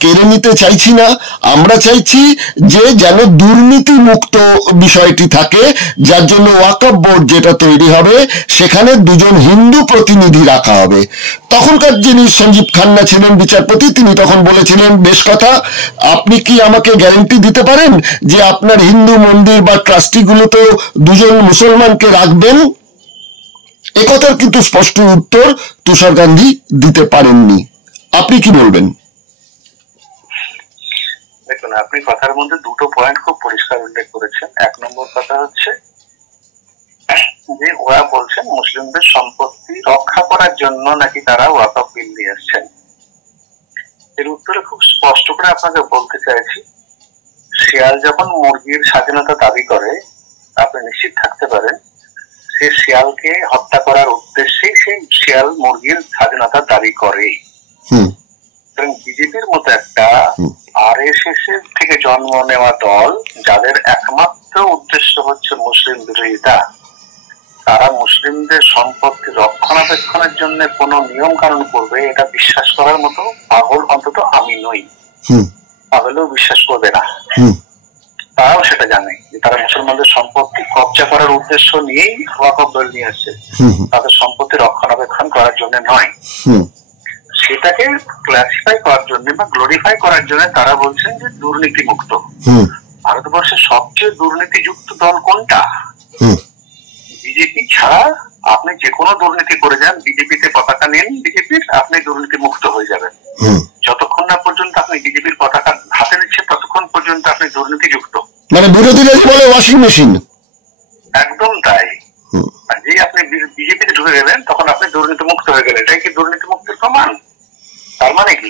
কেড়ে নিতে চাইছি না, আমরা চাইছি যে যেন দুর্নীতি মুক্ত বিষয়টি থাকে, যার জন্য ওয়াকফ বোর্ড যেটা তৈরি হবে সেখানে দুজন হিন্দু প্রতিনিধি রাখা হবে। তখনকার যিনি সঞ্জীব খান্না ছিলেন বিচারপতি, তিনি তখন বলেছিলেন, বেশ কথা, আপনি কি আমাকে গ্যারান্টি দিতে পারেন যে আপনার হিন্দু মন্দির বা ট্রাস্টিগুলোতে দুজন মুসলমানকে রাখবেন? একথার কিন্তু স্পষ্ট উত্তর তুষার গান্ধী দিতে পারেননি। আপনি কি বলবেন? দেখুন, আপনি কথার মধ্যে দুটো পয়েন্ট খুব পরিষ্কার উল্লেখ করেছেন। এক নম্বর কথা হচ্ছে যে ওরা বলছেন মুসলিমদের সম্পত্তি রক্ষা করার জন্য নাকি তারা ওয়াকফ বিল নিয়ে এসছেন। এর উত্তরে খুব স্পষ্ট করে আপনাকে বলতে চাইছি, শিয়াল যখন মুরগির স্বাধীনতা দাবি করে, আপনি নিশ্চিত থাকতে পারেন সে শিয়ালকে হত্যা করার উদ্দেশ্যেই সেই শিয়াল মুরগির স্বাধীনতা দাবি করে। বিজেপির মতো একটা RSS এর থেকে জন্ম নেওয়া দল, যাদের একমাত্র উদ্দেশ্য হচ্ছে মুসলিম বিরোধিতা, তারা মুসলিমদের সম্পত্তি রক্ষণাবেক্ষণের জন্য কোন নিয়ম কানুন করবে, এটা বিশ্বাস করার মতো পাগল অন্তত আমি নই। পাগলেও বিশ্বাস করবে না। তারাও সেটা জানে যে তারা মুসলমানদের সম্পত্তি কবজা করার উদ্দেশ্য নিয়েই ওয়াকফ বিল নিয়ে আসছে, তাদের সম্পত্তি রক্ষণাবেক্ষণ করার জন্য নয়। সেটাকে ক্লাসিফাই করার জন্য বা গ্লোরিফাই করার জন্য তারা বলছেন যে দুর্নীতি মুক্ত। ভারতবর্ষের সবচেয়ে দুর্নীতিযুক্ত দল কোনটা? বিজেপি ছাড়া। আপনি যে কোনো দুর্নীতি করে যান, বিজেপিতে পতাকা নেন বিজেপির, আপনি দুর্নীতি মুক্ত হয়ে যাবেন। যতক্ষণ না পর্যন্ত আপনি বিজেপির পতাকা হাতে নিচ্ছেন ততক্ষণ পর্যন্ত আপনি দুর্নীতিযুক্ত। মানে বিরোধীরা বলে ওয়াশিং মেশিন। একদম তাই। আর যে আপনি বিজেপিতে ঢুকে গেলেন তখন আপনি দুর্নীতি মুক্ত হয়ে গেলেন। এটাই কি দুর্নীতি মুক্তির প্রমাণ? তার মানে কি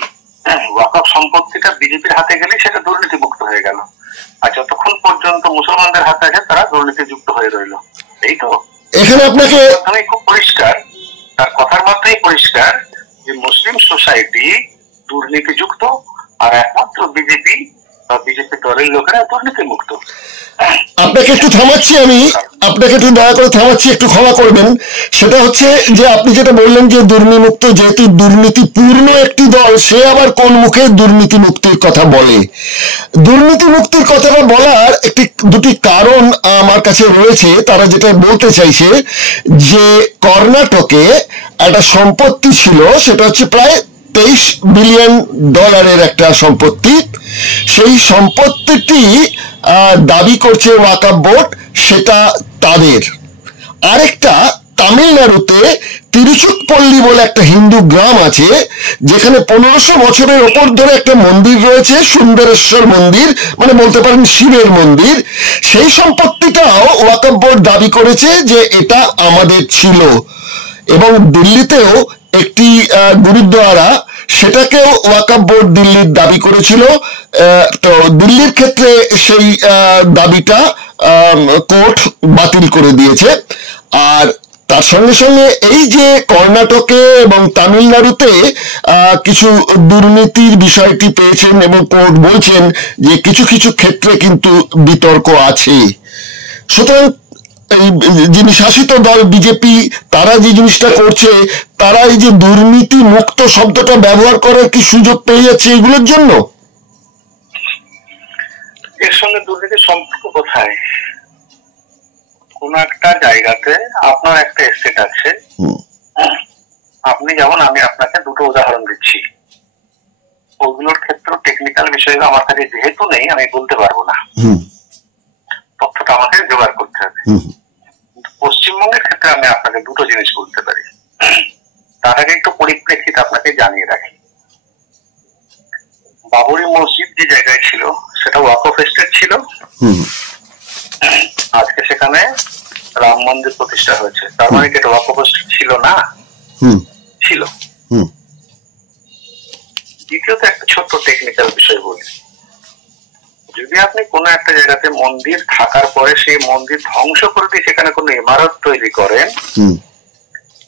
ওয়াকফ সম্পত্তিটা বিজেপির হাতে গেলে সেটা দুর্নীতি মুক্ত হয়ে গেল, আর যতক্ষণ পর্যন্ত মুসলমানদের হাতে আছে তারা দুর্নীতিযুক্ত হয়ে রইল। এই তো এখানে আপনাকে খুব পরিষ্কার, তার কথার মাধ্যমেই পরিষ্কার যে মুসলিম সোসাইটি দুর্নীতিযুক্ত আর একমাত্র বিজেপি বা বিজেপি দলের লোকেরা দুর্নীতি মুক্ত। আপনাকে একটু থামাচ্ছি, আমি আপনাকে একটু দয়া করে থামাচ্ছি, একটু ক্ষমা করবেন। সেটা হচ্ছে যে আপনি যেটা বললেন যে দুর্নীতিমুক্ত, যেহেতু দুর্নীতিপূর্ণ একটি দল, সে আবার কোন মুখে দুর্নীতি মুক্তির কথা বলে? দুর্নীতি মুক্তির কথাটা বলার দুটি কারণ আমার কাছে রয়েছে। তারা যেটা বলতে চাইছে যে কর্ণাটকে একটা সম্পত্তি ছিল, সেটা হচ্ছে প্রায় $23 বিলিয়ন একটা সম্পত্তি। সেই সম্পত্তিটি দাবি করছে ওয়াকফ বোর্ড, সেটা তাদের। আরেকটা, তামিলনাড়ুতে তিরুচুকপল্লী বলে একটা হিন্দু গ্রাম আছে, যেখানে 1500 বছরের ওপর ধরে একটা মন্দির রয়েছে, সুন্দরেশ্বর মন্দির, মানে বলতে পারেন শিবের মন্দির। সেই সম্পত্তিটাও ওয়াকফ বোর্ড দাবি করেছে যে এটা আমাদের ছিল। এবং দিল্লিতেও একটি গুরুদ্বারা, সেটাকেও ওয়াকফ বোর্ড দিল্লির দাবি করেছিল। তো দিল্লির ক্ষেত্রে সেই দাবিটা কোর্ট বাতিল করে দিয়েছে। আর তার সঙ্গে সঙ্গে এই যে কর্ণাটকে এবং তামিলনাড়ুতে কিছু দুর্নীতির বিষয়টি পেয়েছেন এবং কোর্ট বলছেন যে কিছু কিছু ক্ষেত্রে কিন্তু বিতর্ক আছে। সুতরাং যিনি শাসিত দল বিজেপি, তারা যে জিনিসটা করছে, তারা এই যে দুর্নীতি মুক্ত শব্দটা ব্যবহার করার কি সুযোগ পেয়ে যাচ্ছে এগুলোর জন্য? এর সঙ্গে দুর্নীতির সম্পর্ক কোথায়? কোন একটা জায়গাতে আপনার একটা এস্টেট আছে, আপনি যেমন, আমি আপনাকে দুটো উদাহরণ দিচ্ছি, ওগুলোর ক্ষেত্রে টেকনিক্যাল বিষয়গুলো আমার কাছে যেহেতু নেই, আমি বলতে পারবো না, তথ্যটা আমাকে জোগাড় করতে হবে। পশ্চিমবঙ্গের ক্ষেত্রে আমি আপনাকে দুটো জিনিস বলতে পারি। তার আগে একটু পরিপ্রেক্ষিত আপনাকে জানিয়ে রাখি। বাবরি মসজিদ যে জায়গায় ছিল সেটা ওয়াকফ এস্টেট ছিল। আজকে সেখানে রাম মন্দির প্রতিষ্ঠা হয়েছে, তার মানে কি এটা ওয়াকফ এস্টেট ছিল না? ছিল। দ্বিতীয়ত একটা ছোট্ট টেকনিক্যাল বিষয় বলি। যদি আপনি কোনো একটা জায়গাতে মন্দির থাকার পরে সেই মন্দির ধ্বংস করে দিয়ে সেখানে কোনো ইমারত তৈরি করেন,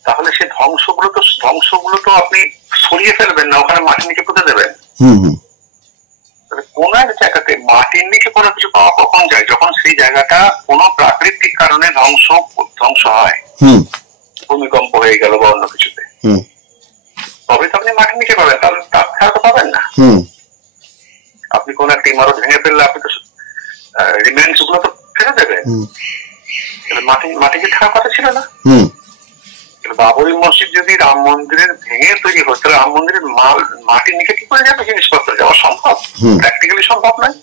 তাহলে সেই ধ্বংসগুলো তো আপনি সরিয়ে ফেলবেন না, ওখানে মাটির নিচে পুঁতে দেবেন। কোন এক জায়গাতে মাটির নিচে কোনো কিছু পাওয়া কখন যায়? যখন সেই জায়গাটা কোনো প্রাকৃতিক কারণে ধ্বংস হয়, ভূমিকম্প হয়ে গেল বা অন্য কিছুতে, তবে তো আপনি মাটির নিচে পাবেন, তাহলে তার ছাড়া তো পাবেন না। আপনি কোন একটা ইমারত ভেঙে ফেললে আপনি তো রিমেন্স গুলো তো ফেলে দেবেন, মাটি কি থাকার কথা ছিল না? বাবরি মসজিদ যদি রাম মন্দিরের ভেঙে তৈরি হতো, রাম মন্দিরের মাটির নিচে কি করে যাবে জিনিসপত্র? যাওয়া সম্ভব? প্র্যাকটিক্যালি সম্ভব নয়।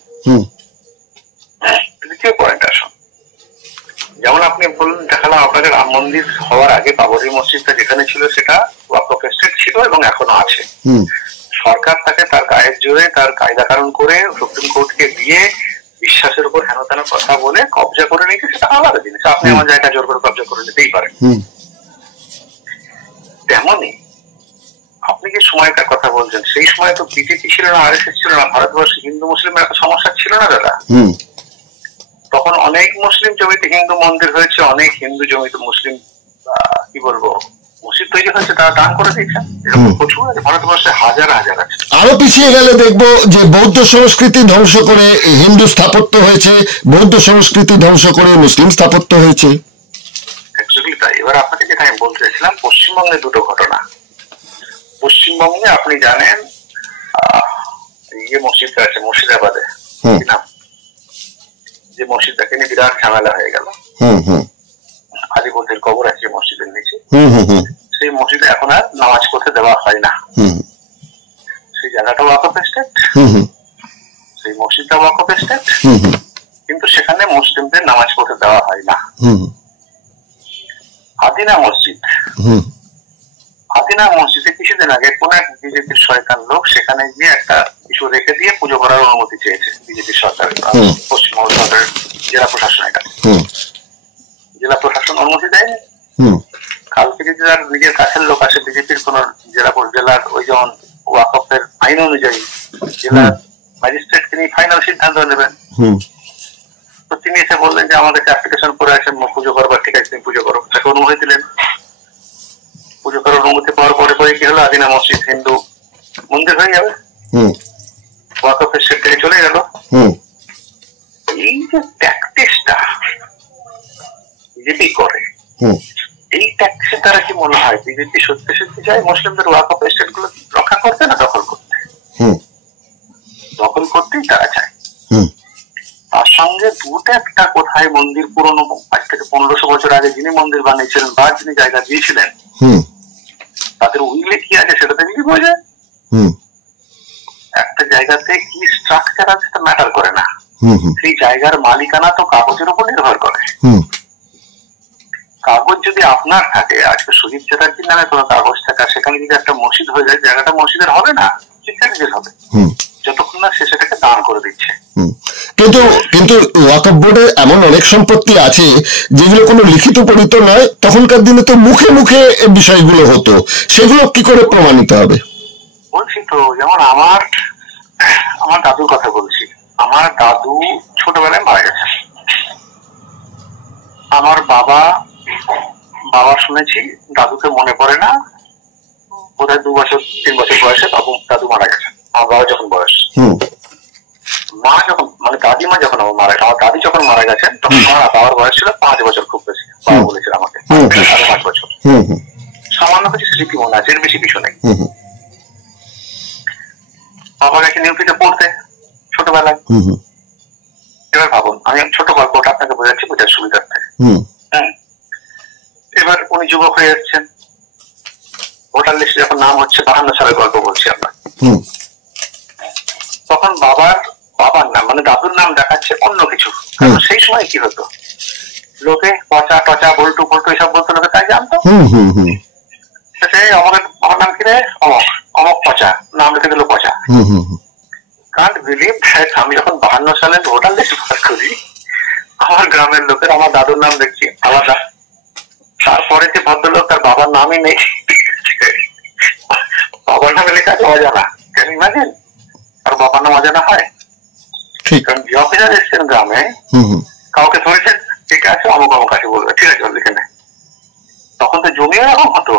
দ্বিতীয় পয়েন্ট আসুন, যেমন আপনি বললেন, দেখালাম আপনাকে রাম মন্দির হওয়ার আগে বাবরি মসজিদটা যেখানে ছিল সেটা ওয়াকফ এস্টেট ছিল এবং এখনো আছে। সরকার তাকে তার গায়ের জোরে, তার কায়দা কানুন করে, সুপ্রিম কোর্টকে দিয়ে বিশ্বাসের উপর হেন তেন কথা বলে কবজা করে নিয়েছে, সেটা আলাদা জিনিস। আপনি আমার জায়গা জোর করে কবজা করে নিতেই পারেন। তেমনই আপনি যে সময়কার কথা বলছেন, সেই সময় তো বিজেপি ছিল না, আরএসএস ছিল না, ভারতবর্ষে হিন্দু মুসলিমের একটা সমস্যা ছিল না দাদা। তখন অনেক মুসলিম জমিতে হিন্দু মন্দির হয়েছে, অনেক হিন্দু জমিতে মুসলিম কি বলবো মসজিদ তৈরি হয়েছে, তারা দান করে দিয়েছেন। এরকম প্রচুর আছে ভারতবর্ষে, হাজার হাজার আছে। আরো পিছিয়ে গেলে দেখবো যে বৌদ্ধ সংস্কৃতি ধ্বংস করে হিন্দু স্থাপত্য হয়েছে, বৌদ্ধ সংস্কৃতি ধ্বংস করে মুসলিম স্থাপত্য হয়েছে। তাই এবার আপনাকে যেটা আমি বলতে চাইছিলাম, পশ্চিমবঙ্গে দুটো ঘটনা। পশ্চিমবঙ্গে আপনি জানেন মসজিদটা আছে মুর্শিদাবাদে, নাম যে মসজিদটাকে নিয়ে বিরাট ঝামেলা হয়ে গেল। আলিবর্দির কবর আছে মসজিদের নিচে, সেই মসজিদে এখন আর নামাজ পড়তে দেওয়া হয় না। সেই জায়গাটা ওয়াকফ এস্টেট, সেই মসজিদটা ওয়াকফ এস্টেট, কিন্তু সেখানে মুসলিমদের নামাজ পড়তে দেওয়া হয় না। আদিনা মসজিদে কিছুদিন আগে কোন এক বিজেপির শয়তান লোক সেখানে গিয়ে একটা কিছু রেখে দিয়ে পুজো করার অনুমতি চেয়েছে বিজেপির সরকার, পশ্চিমবঙ্গ সরকারের জেলা প্রশাসনের কাছে। জেলা প্রশাসন অনুমতি দেয়নি। কালকে যদি তার নিজের কাছের লোক আসে, বিজেপির কোন জেলার ওই যেমন ওয়াকফের আইন অনুযায়ী জেলার ম্যাজিস্ট্রেটকে নিয়ে ফাইনাল সিদ্ধান্ত নেবেন। তো তিনি এসে বললেন যে আমাদের অ্যাপ্লিকেশন করে আছে পুজো করবার, ঠিক আছে তুমি পুজো করো। তাকে অনুমতি দিলেন। পুজো করার অনুমতি পাওয়ার পরে পরে কি হলো, আদিনা মসজিদ হিন্দু মন্দির হয়ে যাবে, ওয়াকফ এস্টেট থেকে চলে গেল। এই যে ট্যাকটিক্সটা বিজেপি করে, এই ট্যাক্সের দ্বারা কি মনে হয় বিজেপি সত্যি সত্যি চায় মুসলিমদের ওয়াকফ এস্টেট গুলো রক্ষা করতে না দখল করতে? দখল করতেই তারা চায়। তার সঙ্গে দুটো একটা কোথায় মন্দির পুরনো, আজ থেকে 1500 বছর আগে যিনি মন্দির বানিয়েছিলেন বা যিনি জায়গা দিয়েছিলেন, তাদের উইলে কি আছে সেটা দেখলেই বোঝা যায়। একটা জায়গাতে কি স্ট্রাকচার আছে সেটা ম্যাটার করে না, সেই জায়গার মালিকানা তো কাগজের উপর নির্ভর করে। কাগজ যদি আপনার থাকে, আজকে সুদীপ চ্যাটার্জির নামে কোনো কাগজ থাকে, সেখানে যদি একটা মসজিদ হয়ে যায়, জায়গাটা মসজিদের হবে না, শিক্ষার্থীদের হবে, যতক্ষণ না সে সেটাকে দান করে দিচ্ছে। কিন্তু ওয়াকফ বোর্ডে এমন অনেক সম্পত্তি আছে যেগুলো কোনো লিখিত পরিত নয়, তখনকার দিনে তো মুখে মুখে বিষয়গুলো হতো, সেগুলো কি করে প্রমাণিত হবে? বলছি তো, যেমন আমার দাদুর কথা বলছি। আমার দাদু ছোটবেলায় মারা গেছে। আমার বাবা শুনেছি দাদুকে মনে পড়ে না, বোধহয় 2-3 বছর বয়সে দাদু মারা গেছে। আমার বাবা যখন বয়স, মা যখন মানে দাদিমা যখন আমার দাদি যখন মারা গেছেন, তখন আমার বাবার বয়স ছিল 5 বছর, খুব বেশি। বাবা বলেছিল আমাকে 5 বছর। সামান্য কিছু স্মৃতি মনে আছে, এর বেশি কিছু নেই। বাবা গেছে নিউপিতে পড়তে ছোটবেলায়। এবার ভাবুন, আমি ছোট গল্পটা আপনাকে বোঝাচ্ছি বোঝার সুবিধার্থে। এবার উনি যুবক হয়ে যাচ্ছেন, ভোটার লিস্টে যখন নাম হচ্ছে, 52 সালের গল্প বলছি আপনার, তখন বাবার নাম মানে দাদুর নাম দেখাচ্ছে অন্য কিছু। কারণ সেই সময় কি হতো, লোকে পচা টচা বল্টু ফল্টু এসব বলতো, লোকে তাই জানতো। আমার নাম কি রে, অমক পচা, নাম লিখে দিল পচা। কান্ট বিলিভ দ্যাট আমি যখন 52 সালে ভোটার লিস্ট বার করি, আমার গ্রামের লোকের আমার দাদুর নাম দেখছি আলাদা। তারপরে যে ভদ্রলোক, তার বাবার নামই নেই, বাবার নামে লেখা আছে অজানা। Can imagine? আর বাবার নাম অজানা হয়? কারণ যে অফিসার এসছেন গ্রামে কাউকে ধরেছে, ঠিক আছে অমুক অমুক আছে বলবে, ঠিক আছে ওর এখানে, তখন তো জমি এরকম হতো,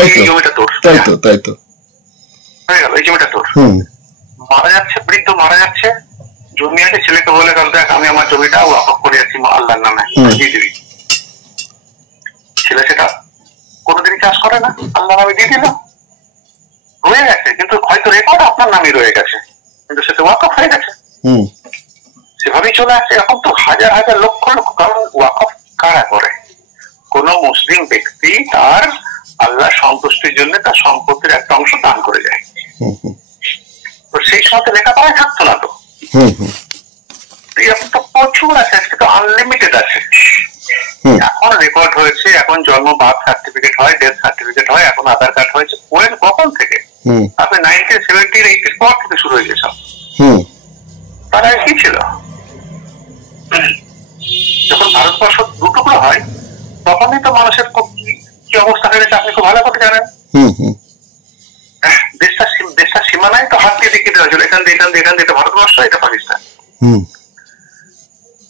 এই জমিটা তোর, তাই তো হয়ে গেল, এই জমিটা তোর। মারা যাচ্ছে, বৃদ্ধ মারা যাচ্ছে, জমি আছে, ছেলেকে বলে গেল দেখ আমি আমার জমিটা ওয়াকফ করে যাচ্ছি আল্লাহর নামে, দিয়ে দিবি। ছেলে সেটা কোনোদিনই চাষ করে না, আল্লাহর নামে দিয়ে দিল, রয়ে গেছে, কিন্তু হয়তো রেকর্ড আপনার নামই রয়ে গেছে, কিন্তু সেটা ওয়াকফ হয়ে গেছে, সেভাবেই চলে আসছে। এখন তো হাজার হাজার লক্ষ লক্ষ, কারণ ওয়াকফ কারা করে? কোন মুসলিম ব্যক্তি তার আল্লাহ সন্তুষ্টির জন্য তার সম্পত্তির একটা অংশ দান করে যায়, তো সেই সময় লেখাপড়ায় থাকতো না, তো এখন তো প্রচুর আছে, আজকে তো আনলিমিটেড আছে। এখন রেকর্ড হয়েছে, এখন জন্ম বার্থ সার্টিফিকেট হয়, ডেথ সার্টিফিকেট হয়, এখন আধার কার্ড হয়েছে, কখন থেকে? আপনি 1970-80 পর থেকে শুরু হয়েছে সব। তারা কি ছিল? যখন ভারতবর্ষ দুটুকরো হয় তখনই তো মানুষের কি অবস্থা হয়ে গেছে আপনি খুব ভালো করে জানেন। দেশটা সীমানায় তো হাত দিয়ে দেখিয়ে দেওয়া হয়েছিল, এখান দিয়ে এটা ভারতবর্ষ, এটা পাকিস্তান,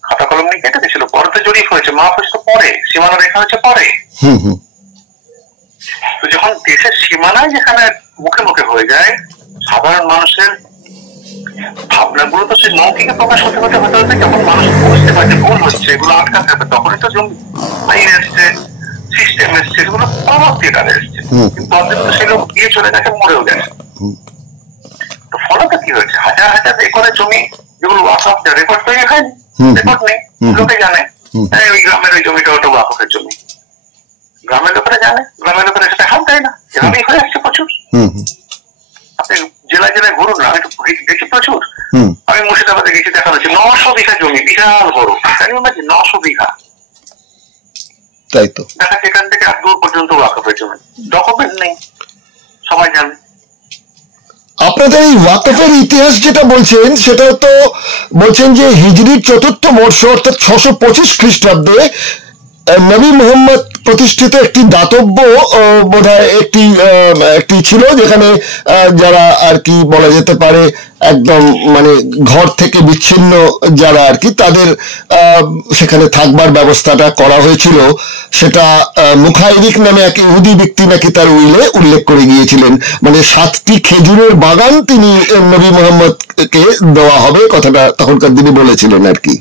খাতা কলম নিয়ে কেটে দিয়েছিল। পরে তো জরিপ হয়েছে, মাপ হয়েছে পরে, সীমানা রেখা হয়েছে পরে। তো যখন দেশের সীমানায় যেখানে মুখে মুখে হয়ে যায়, সাধারণ মানুষের ভাবনাগুলো তো সেই মৌখিকে প্রকাশ হতে হতে হতে হতে যখন মানুষ বুঝতে পারছে ভুল হচ্ছে, এগুলো আটকাতে হবে, তখনই তো আইন এসছে, সিস্টেম এসছে, এগুলো পরবর্তী কালে এসছে, কিন্তু অর্ধেক তো সেগুলো গিয়ে চলে গেছে, মরেও গেছে। তো ফলটা কি হয়েছে? হাজার হাজার একরের জমি যেগুলো ওয়াকফ, রেকর্ড তৈরি হয়নি, রেকর্ড নেই, লোকে জানে ওই গ্রামের ওই জমিটা ওটা ওয়াকফের জমি, গ্রামের লোকেরা জানে, গ্রামের লোকেরা সেটা হাত দেয় না, এভাবেই হয়ে আসছে প্রচুর। আপনি জেলায় জেলায় ঘুরুন না, আমি তো দেখি প্রচুর। আমি মুর্শিদাবাদে গেছি, দেখা যাচ্ছে 900 বিঘা জমি, বিশাল বড়, 900 বিঘা, তাই তো দেখা সেখান থেকে আর দূর পর্যন্ত ওয়াকফের জমি, ডকুমেন্ট নেই, সবাই জানে। আপনাদের এই ওয়াকফের ইতিহাস যেটা বলছেন, সেটা তো বলছেন যে হিজরির 4th বর্ষ অর্থাৎ 625 খ্রিস্টাব্দে নবী মোহাম্মদ প্রতিষ্ঠিত একটি দাতব্য বোধহয় একটি ছিল, যেখানে যারা আর কি বলা যেতে পারে একদম মানে ঘর থেকে বিচ্ছিন্ন যারা আর কি, তাদের সেখানে থাকবার ব্যবস্থাটা করা হয়েছিল। সেটা মুখাইরিক নামে এক ইহুদি ব্যক্তি নাকি তার উইলে উল্লেখ করে গিয়েছিলেন, মানে 7টি খেজুরের বাগান তিনি নবী মোহাম্মদকে দেওয়া হবে, কথাটা তখনকার দিনে বলেছিলেন আর কি।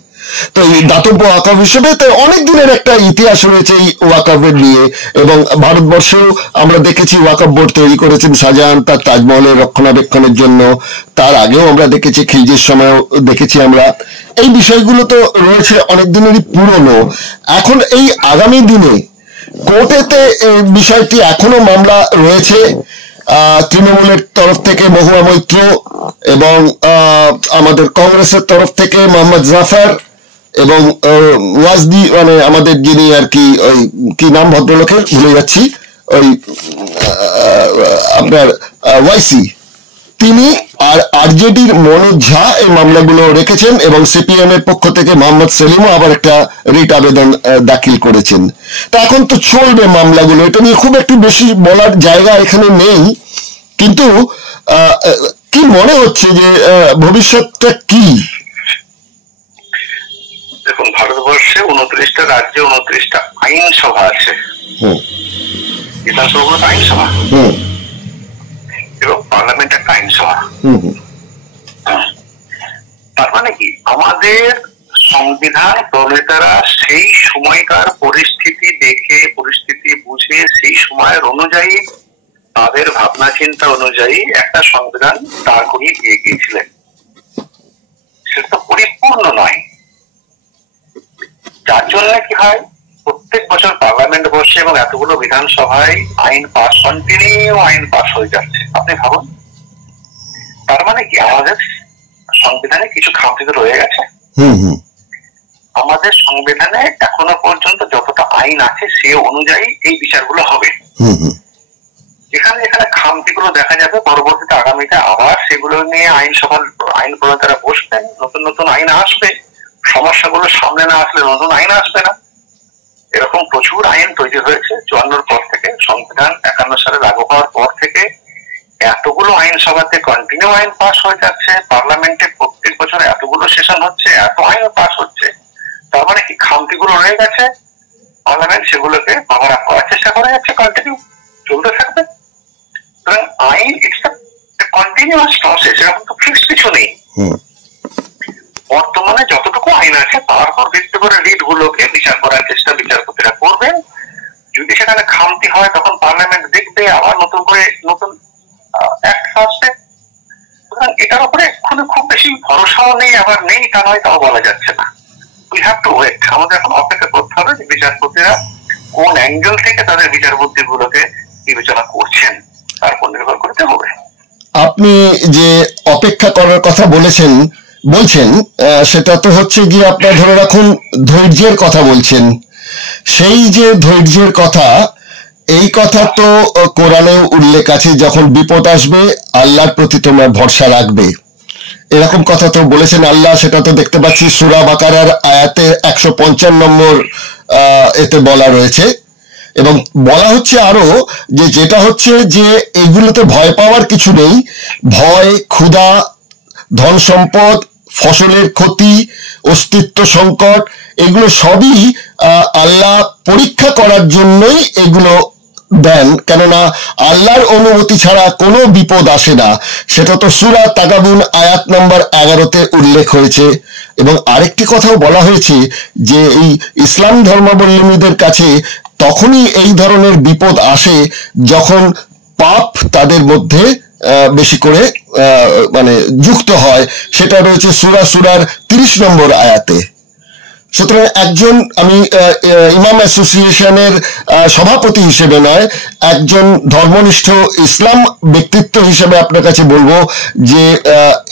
তো এই দাতব্য ওয়াকফ হিসেবে তো অনেক দিনের একটা ইতিহাস রয়েছে এই ওয়াকফের নিয়ে, এবং ভারতবর্ষেও আমরা দেখেছি ওয়াকফ বোর্ড তৈরি করেছেন শাহজাহান তার তাজমহলের রক্ষণাবেক্ষণের জন্য, তার আগেও আমরা দেখেছি, খিলজির সময়ও দেখেছি আমরা। এই বিষয়গুলো তো রয়েছে অনেক দিনেরই পুরনো। এখন এই আগামী দিনে কোর্টেতে এই বিষয়টি এখনো মামলা রয়েছে, তৃণমূলের তরফ থেকে মহুয়া মৈত্র এবং আমাদের কংগ্রেসের তরফ থেকে মোহাম্মদ জাফর এবং ওয়াজদি, মানে আমাদের যিনি আর কি ওই কি নাম ভদ্রলোকের ভুলে যাচ্ছি, ওই আপনার ওয়াইসি, তিনি আর আরজেডির মনোজ ঝা এই মামলাগুলো রেখেছেন, এবং সিপিএম এর পক্ষ থেকে মোহাম্মদ সেলিমও আবার একটা রিট আবেদন দাখিল করেছেন। তা এখন তো চলবে মামলাগুলো, এটা নিয়ে খুব একটু বেশি বলার জায়গা এখানে নেই, কিন্তু কি মনে হচ্ছে যে ভবিষ্যৎটা কি? দেখুন, ভারতবর্ষে 29টা রাজ্যে 29টা আইনসভা আছে, বিধানসভা আইনসভা এবং পার্লামেন্ট একটা আইনসভা। তার মানে কি, আমাদের সংবিধান প্রণেতারা সেই সময়কার পরিস্থিতি দেখে, পরিস্থিতি বুঝে, সেই সময়ের অনুযায়ী, তাদের ভাবনা চিন্তা অনুযায়ী একটা সংবিধান দাঁড় করিয়ে দিয়ে গিয়েছিলেন। সেটা তো পরিপূর্ণ নয়, যার জন্য কি হয়, প্রত্যেক বছর পার্লামেন্ট বসে এবং এতগুলো বিধানসভায় আইন পাস, কন্টিনিউ আইন পাস হয়ে যাচ্ছে। আপনি ভাবুন, তার মানে কি আমাদের সংবিধানে কিছু খামতি রয়ে গেছে। আমাদের সংবিধানে এখনো পর্যন্ত যতটা আইন আছে সে অনুযায়ী এই বিচারগুলো হবে। যেখানে যেখানে খামতিগুলো দেখা যাবে, পরবর্তীতে আগামীতে আবার সেগুলো নিয়ে আইন প্রণেতারা বসবেন, নতুন নতুন আইন আসবে, সমস্যাগুলো সামনে না আসলে নতুন আইন আসবে না। এরকম প্রচুর আইন তৈরি হয়েছে 54 পর থেকে, সংবিধান 51 সালে লাগু হওয়ার পর থেকে এতগুলো আইনসভাতে কন্টিনিউ আইন পাস হয়ে যাচ্ছে, পার্লামেন্টে প্রত্যেক বছর ধরে এতগুলো সেশন হচ্ছে, এত আইন পাস হচ্ছে, তার মানে কি খামতিগুলো রয়ে গেছে, পার্লামেন্ট সেগুলোকে কভার আপ করার চেষ্টা করে যাচ্ছে, কন্টিনিউ চলতে থাকবে। সুতরাং আইন ইটস কন্টিনিউয়াস প্রসেস, এরকম তো ফিক্স কিছু নেই। বর্তমানে যতটুকু আইন আছে তার উপর ভিত্তি করে রিট গুলোকে বিচার করার চেষ্টা বিচারপতিরা করবেন। যদি সেখানে খামতি হয় তখন পার্লামেন্ট দেখবে, আবার নতুন করে নতুন অ্যাক্ট আসবে। সুতরাং এটার উপরে খুব বেশি ভরসাও নেই, আবার নেই তা নয়, তাও বলা যাচ্ছে না। উই হ্যাভ টু ওয়েট, আমাদের এখন অপেক্ষা করতে হবে যে বিচারপতিরা কোন অ্যাঙ্গেল থেকে তাদের বিচার বুদ্ধি গুলোকে বিবেচনা করছেন তার উপর নির্ভর করতে হবে। আপনি যে অপেক্ষা করার কথা বলছেন সেটা তো হচ্ছে গিয়ে আপনার ধরে রাখুন ধৈর্যের কথা বলছেন। সেই যে ধৈর্যের কথা, এই কথা তো কোরআনে উল্লেখ আছে, যখন বিপদ আসবে আল্লাহর প্রতি তোমরা ভরসা রাখবে, এরকম কথা তো বলেছেন আল্লাহ। সেটা তো দেখতে পাচ্ছি সূরা বাকারার আয়াতে 155 নম্বর এতে বলা রয়েছে। এবং বলা হচ্ছে আরো যেটা হচ্ছে যে এগুলোতে ভয় পাওয়ার কিছু নেই। ভয়, ক্ষুধা, ধন সম্পদ, ফসলের ক্ষতি, অস্তিত্ব সংকট, এগুলো সবই আল্লাহ পরীক্ষা করার জন্যই এগুলো দেন, কেননা আল্লাহর অনুমতি ছাড়া কোনো বিপদ আসে না। সেটা তো সূরা তাগাবুন আয়াত নম্বর 11-তে উল্লেখ হয়েছে। এবং আরেকটি কথাও বলা হয়েছে যে এই ইসলাম ধর্মাবলম্বীদের কাছে তখনই এই ধরনের বিপদ আসে যখন পাপ তাদের মধ্যে বেশি করে মানে যুক্ত হয়। সেটা রয়েছে সূরার 30 নম্বর আয়াতে। সুতরাং একজন, আমি ইমাম অ্যাসোসিয়েশনের সভাপতি হিসেবে নয়, একজন ধর্মনিষ্ঠ ইসলাম ব্যক্তিত্ব হিসেবে আপনার কাছে বলবো যে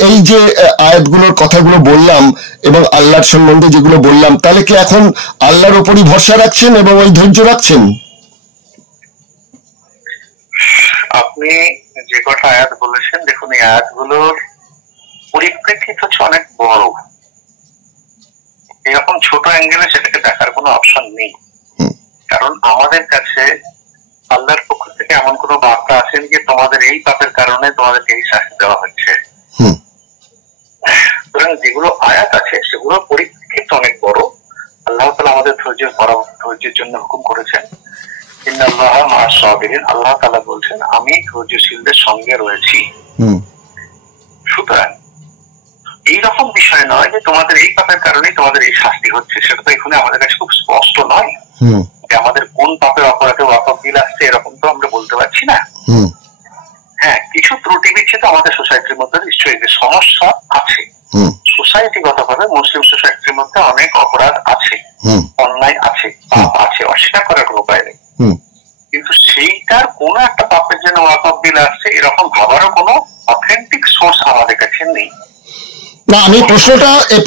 এই যে আয়াতগুলোর কথাগুলো বললাম এবং আল্লাহর সম্বন্ধে যেগুলো বললাম, তাহলে কি এখন আল্লাহর উপরই ভরসা রাখছেন এবং ওই ধৈর্য রাখছেন? আপনি যে কটা আয়াত বলেছেন, দেখুন এই আয়াতগুলোর পরিপ্রেক্ষিত হচ্ছে অনেক বড়। এরকম ছোট অ্যাঙ্গেলে সেটাকে দেখার কোনো অপশন নেই, কারণ আমাদের কাছে আল্লাহর পক্ষ থেকে এমন কোনো বার্তা আসেন যে তোমাদের এই পাপের কারণে তোমাদেরকে এই শাস্তি দেওয়া হচ্ছে। সুতরাং যেগুলো আয়াত আছে সেগুলো পরিপ্রেক্ষিত অনেক বড়। আল্লাহ তাআলা আমাদের ধৈর্যের জন্য হুকুম করেছেন, ইন্নাল্লাহা মা'আস সাবিরিন, আল্লাহ তাআলা বলছেন আমি ধৈর্যশীলদের সঙ্গে রয়েছি। সুতরাং এইরকম বিষয় নয় যে তোমাদের এই পাপের কারণে তোমাদের এই শাস্তি হচ্ছে, সেটা তো এখানে আমাদের কাছে খুব স্পষ্ট নয় যে আমাদের কোন পাপের অপরাধে ওয়াকফ বিল আসছে, এরকম তো আমরা বলতে পারছি না। হ্যাঁ, কিছু ত্রুটি বিচ্ছিন্ন আমাদের সোসাইটির মধ্যে নিশ্চয়ই সমস্যা আছে। সোসাইটিগতভাবে মুসলিম সোসাইটির মধ্যে অনেক অপরাধ আছে, অন্যায় আছে, পাপ আছে, অস্বীকার করার কোনো উপায় নেই। কিন্তু সেইটার কোন একটা পাপের জন্য ওয়াকফ বিল আসছে এরকম ভাবারও কোনো অথেন্টিক সোর্স আমাদের কাছে নেই। না, আমি এই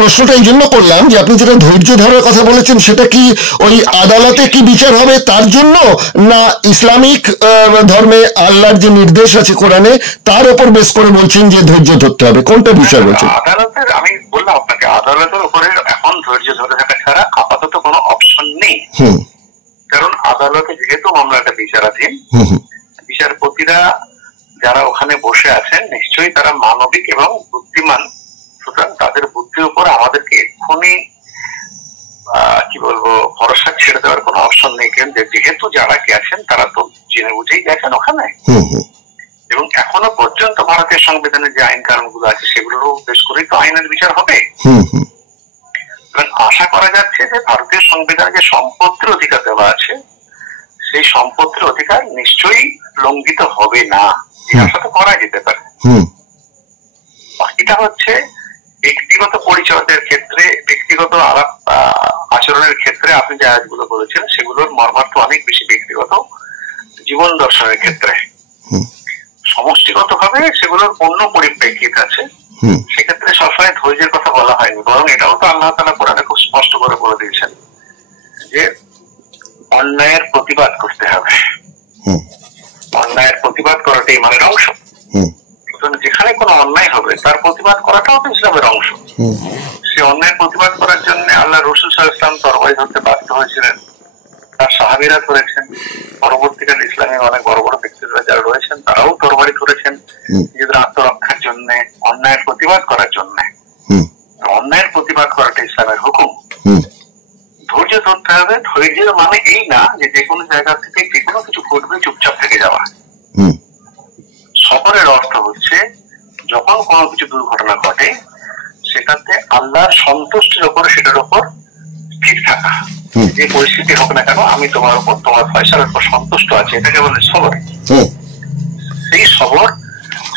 প্রশ্নটা এই জন্য করলাম যে আপনি যেটা ধৈর্য ধরার কথা বলেছেন, সেটা কি ওই আদালতে কি বিচার হবে তার জন্য, না ইসলামিক ধর্মে আল্লাহর যে নির্দেশ আছে কোরআনে তার উপর বেস করে বলছেন যে ধৈর্য ধরতে হবে? কোনটা বিষয় বলছেন? আদালতের, আমি বললাম আপনাকে, আদালতের উপরে এখন ধৈর্য ধরে থাকা ছাড়া আপাতত কোনো অপশন নেই। কারণ আদালতে যেহেতু মামলাটা বিচারাধীন, বিচারপতিরা যারা ওখানে বসে আছেন নিশ্চয়ই তারা মানবিক এবং বুদ্ধিমান। সুতরাং তাদের বুদ্ধির উপর আমাদেরকে এক্ষুনি কি বলবো ভরসা ছেড়ে দেওয়ার কোনো অপশন নেই। কেন, যেহেতু যারা গেছেন তারা তো জেনে বুঝেই গেছেন ওখানে, এবং এখনো পর্যন্ত ভারতের সংবিধানে যে আইন কানুনগুলো আছে সেগুলোরও বেশ করেই তো আইনের বিচার হবে। আশা করা যাচ্ছে যে ভারতীয় সংবিধানে যে সম্পত্তির অধিকার দেওয়া আছে সেই সম্পত্তির অধিকার নিশ্চয়ই লঙ্ঘিত হবে না, এই আশা তো করা যেতে পারে। বাকিটা হচ্ছে ব্যক্তিগত পরিচয়ের ক্ষেত্রে, ব্যক্তিগত আলাপ আচরণের ক্ষেত্রে আপনি যে আয়াতগুলো বলেছেন সেগুলোর মর্মার্থ অনেক বেশি ব্যক্তিগত। জীবন দর্শনের ক্ষেত্রে সমষ্টিগত ভাবে সেগুলোর অন্য পরিপ্রেক্ষিত আছে, সেক্ষেত্রে সবসময় ধৈর্যের কথা বলা হয়নি, বরং এটাও তো আল্লাহ তাআলা কোরআনে খুব স্পষ্ট করে বলে দিয়েছেন যে অন্যায়ের প্রতিবাদ করতে হবে। অন্যায়ের প্রতিবাদ করাটাই ইমানের অংশ। যেখানে কোনো অন্যায় হবে তার প্রতিবাদ করাটাও তো ইসলামের অংশ। সে অন্যায়ের প্রতিবাদ করার জন্য আল্লাহ রাসূল সাল্লাল্লাহু আলাইহি ওয়াসাল্লাম তরবারি ধরতে বাধ্য হয়েছিলেন, তার সাহাবীরা ধরেছেন, পরবর্তীকালে ইসলামে অনেক বড় বড় ব্যক্তিরা যারা রয়েছেন তারাও তরবারি ধরেছেন নিজেদের আত্মরক্ষার জন্য, অন্যায়ের প্রতিবাদ করার জন্য। প্রতিবাদ করাটা ইসলামের হুকুম। ধৈর্য ধরতে হবে। ধৈর্যের মানে এই না যে কোনো জায়গা থেকে যে কোনো কিছু ঘটবে চুপচাপ থেকে যাওয়া। সবরের অর্থ হচ্ছে যখন কোনো কিছু দুর্ঘটনা ঘটে সেটাতে আল্লাহর সন্তুষ্টির উপর, সেটার উপর স্থির থাকা। যে পরিস্থিতি হোক না কেন আমি তোমার উপর, তোমার ফয়সালার উপর সন্তুষ্ট আছে, এটাকে বলে সবর। সেই সবর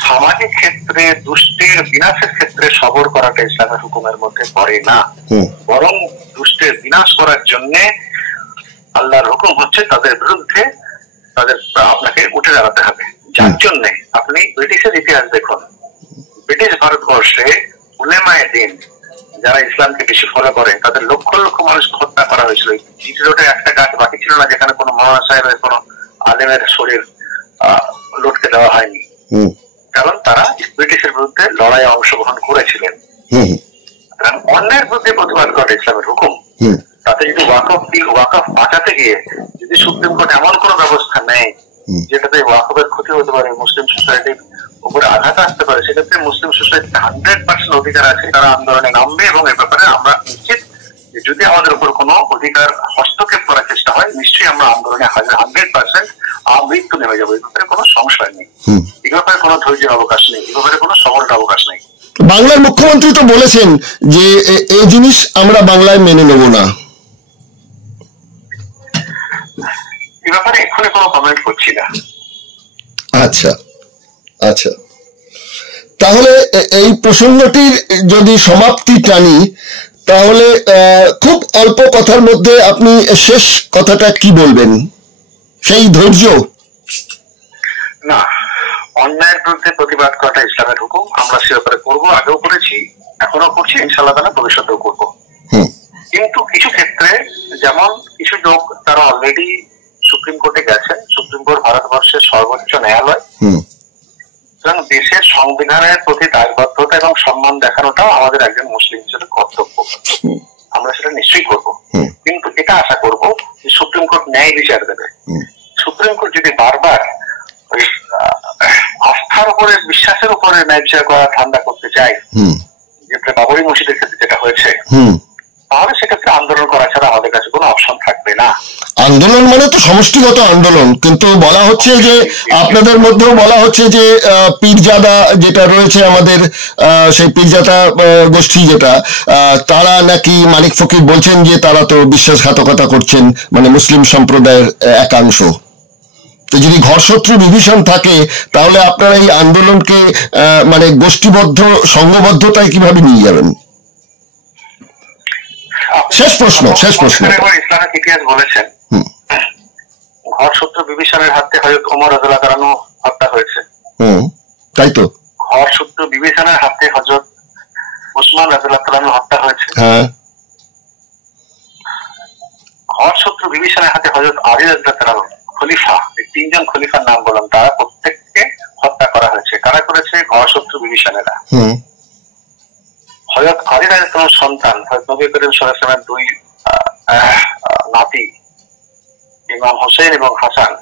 সামাজিক ক্ষেত্রে, দুষ্টের বিনাশের ক্ষেত্রে সবর করাটা ইসলামের হুকুমের মধ্যে পড়ে না। বরং দুষ্টের বিনাশ করার জন্য আল্লাহর হুকুম হচ্ছে তাদের বিরুদ্ধে আপনাকে উঠে দাঁড়াতে হবে। যার জন্য আপনি ব্রিটিশের ইতিহাস দেখুন। ব্রিটিশ ভারতবর্ষে উলেমায়ে দিন যারা ইসলামকে বেশি ফলো করে তাদের লক্ষ লক্ষ মানুষকে হত্যা করা হয়েছিল। জিটি রোডে একটা গাছ বাকি ছিল না যেখানে কোনো মৌলানা সাহেবের, কোনো আলেমের শরীর লটকে দেওয়া হয়নি, কারণ তারা ব্রিটিশের বিরুদ্ধে লড়াইয়ে অংশগ্রহণ করেছিলেন। অন্যের বিরুদ্ধে প্রতিবাদ করে ইসলামের হুকুম। তাতে যদি ওয়াকফ বাঁচাতে গিয়ে যদি সুপ্রিম কোর্ট এমন কোন ব্যবস্থা নেয় যেটাতে ওয়াকফের ক্ষতি হতে পারে, মুসলিম সোসাইটির উপরে আঘাত আসতে পারে, সেক্ষেত্রে মুসলিম সোসাইটিতে 100% অধিকার আছে, তারা আন্দোলনে নামবে। এবং এ ব্যাপারে আমরা নিশ্চিত যে যদি আমাদের উপর কোনো অধিকার হস্তক্ষেপ করার চেষ্টা হয় নিশ্চয়ই আমরা আন্দোলনে 100% মৃত্যু নেমে যাবো। এই ব্যাপারে কোনো সংশয় নেই, এই ব্যাপারে কোনো ধৈর্যের অবকাশ নেই, এই ব্যাপারে কোনো সবরের অবকাশ নেই। বাংলার মুখ্যমন্ত্রী তো বলেছেন যে এই জিনিস আমরা বাংলায় মেনে নেব না। এই ব্যাপারে এক্ষুনি কোনো কমেন্ট করছি না। আচ্ছা আচ্ছা, তাহলে এই প্রসঙ্গটির যদি সমাপ্তি টানি তাহলে খুব অল্প কথার মধ্যে আপনি শেষ কথাটা কি বলবেন? সেই ধৈর্য না, অন্যায়ের বিরুদ্ধে প্রতিবাদ করাটা ইসলামের হুকুম, আমরা সে ব্যাপারে করবো, আগেও করেছি, এখনো করছি, ইনশাআল্লাহ তাআলা ভবিষ্যতেও করবো। কিন্তু কিছু ক্ষেত্রে যেমন কিছু লোক তারা অলরেডি সুপ্রিম কোর্টে গেছেন। সুপ্রিম কোর্ট ভারতবর্ষের সর্বোচ্চ ন্যায়ালয়, সুতরাং দেশের সংবিধানের প্রতি দায়বদ্ধতা এবং সম্মান দেখানোটাও আমাদের একজন মুসলিম হিসেবে কর্তব্য। আমরা সেটা নিশ্চয়ই করবো, কিন্তু এটা আশা করবো যে সুপ্রিম কোর্ট ন্যায় বিচার দেবে। সুপ্রিম কোর্ট যদি বারবার আস্থার উপরে, বিশ্বাসের উপরে ন্যায় বিচার করা ঠান্ডা করতে চায়, যেটা বাবরি মসজিদের ক্ষেত্রে যেটা হয়েছে, তাহলে সেক্ষেত্রে আন্দোলন করা ছাড়া আমাদের কাছে কোনো অপশন থাকবে না। আন্দোলন মানে তো সমষ্টিগত আন্দোলন, কিন্তু বলা হচ্ছে যে আপনাদের মধ্যেও বলা হচ্ছে যে পীরজাদা যেটা রয়েছে আমাদের, সেই পীরজাদা গোষ্ঠী যেটা, তারা নাকি মানিক ফকির বলছেন যে তারা তো বিশ্বাসঘাতকতা করছেন, মানে মুসলিম সম্প্রদায়ের একাংশ। তো যদি ঘরশত্রু বিভীষণ থাকে তাহলে আপনারা এই আন্দোলনকে মানে গোষ্ঠীবদ্ধ, সংঘবদ্ধতায় কিভাবে নিয়ে যাবেন? শেষ প্রশ্ন। ইসলামিক ইতিহাস বলেছেন ঘর শত্রু বিভীষণের হাতে হযরত ওমর রাদিয়াল্লাহু আনহু হত্যা হয়েছে। তাই তো। ঘর শত্রু বিভীষণের হাতে হযরত উসমান রাদিয়াল্লাহু আনহু হত্যা হয়েছে। ঘর শত্রু বিভীষণের হাতে হযরত আলী রাদিয়াল্লাহু আনহু খলিফা, এই তিনজন খলিফার নাম বললাম, তারা প্রত্যেককে হত্যা করা হয়েছে। কারা করেছে? ঘর শত্রু বিভীষণেরা। হযরত আলী রাদিয়াল্লাহু আনহুর সন্তান হযরত নবী করিম সাল্লাল্লাহু আলাইহি ওয়াসাল্লামের দুই নাতি ইমাম হোসেন এবং হাসান,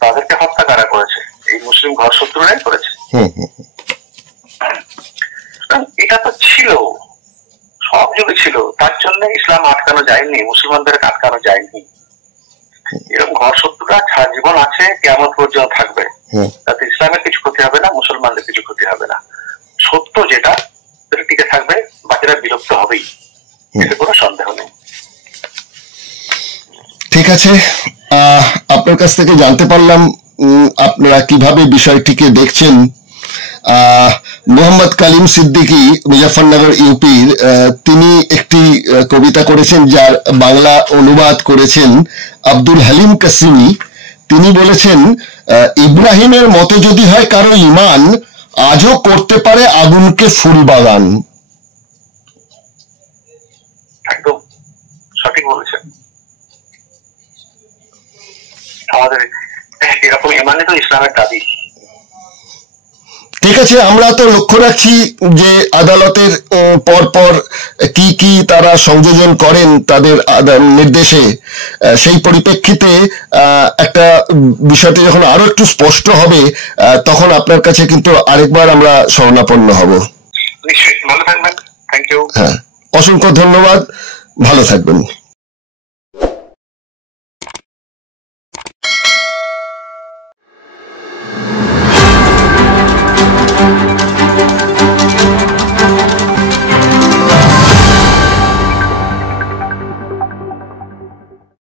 তাদেরকে হত্যা কারা করেছে? এই মুসলিম ঘর শত্রুরাই করেছে। এটা তো ছিল, সব যুগে ছিল, তার জন্য ইসলাম আটকানো যায়নি, মুসলমানদের আটকানো যায়নি। এরকম ঘর শত্রুরা সারা জীবন আছে, কিয়ামত পর্যন্ত থাকবে, তাতে ইসলামের কিছু ক্ষতি হবে না, মুসলমানদের কিছু ক্ষতি হবে না। সত্য যেটা সেটা টিকে থাকবে, বাকিরা বিলুপ্ত হবেই, এতে কোনো সন্দেহ নেই। ঠিক আছে, আপনার কাছ থেকে জানতে পারলাম আপনারা কিভাবে বিষয়টিকে দেখছেন। মোহাম্মদ কালিম সিদ্দিকী মুজাফফরনগর ইউপির, তিনি একটি কবিতা করেছেন যার বাংলা অনুবাদ করেছেন আব্দুল হালিম কাসিমি। তিনি বলেছেন, ইব্রাহিমের মতো যদি হয় কারো ঈমান, আজও করতে পারে আগুনকে ফুল বাগান। একদম সঠিক বলেছেন। আমাদের এরকম ঈমানই তো ইসলামের দাবি। ঠিক আছে, আমরা তো লক্ষ্য রাখছি যে আদালতের পরপর কি কি তারা সংযোজন করেন তাদের নির্দেশে। সেই পরিপ্রেক্ষিতে একটা বিষয়টি যখন আরো একটু স্পষ্ট হবে তখন আপনার কাছে কিন্তু আরেকবার আমরা শরণাপন্ন হব। নিশ্চয়ই, ভালো থাকবেন। Thank you. হ্যাঁ, অসংখ্য ধন্যবাদ, ভালো থাকবেন।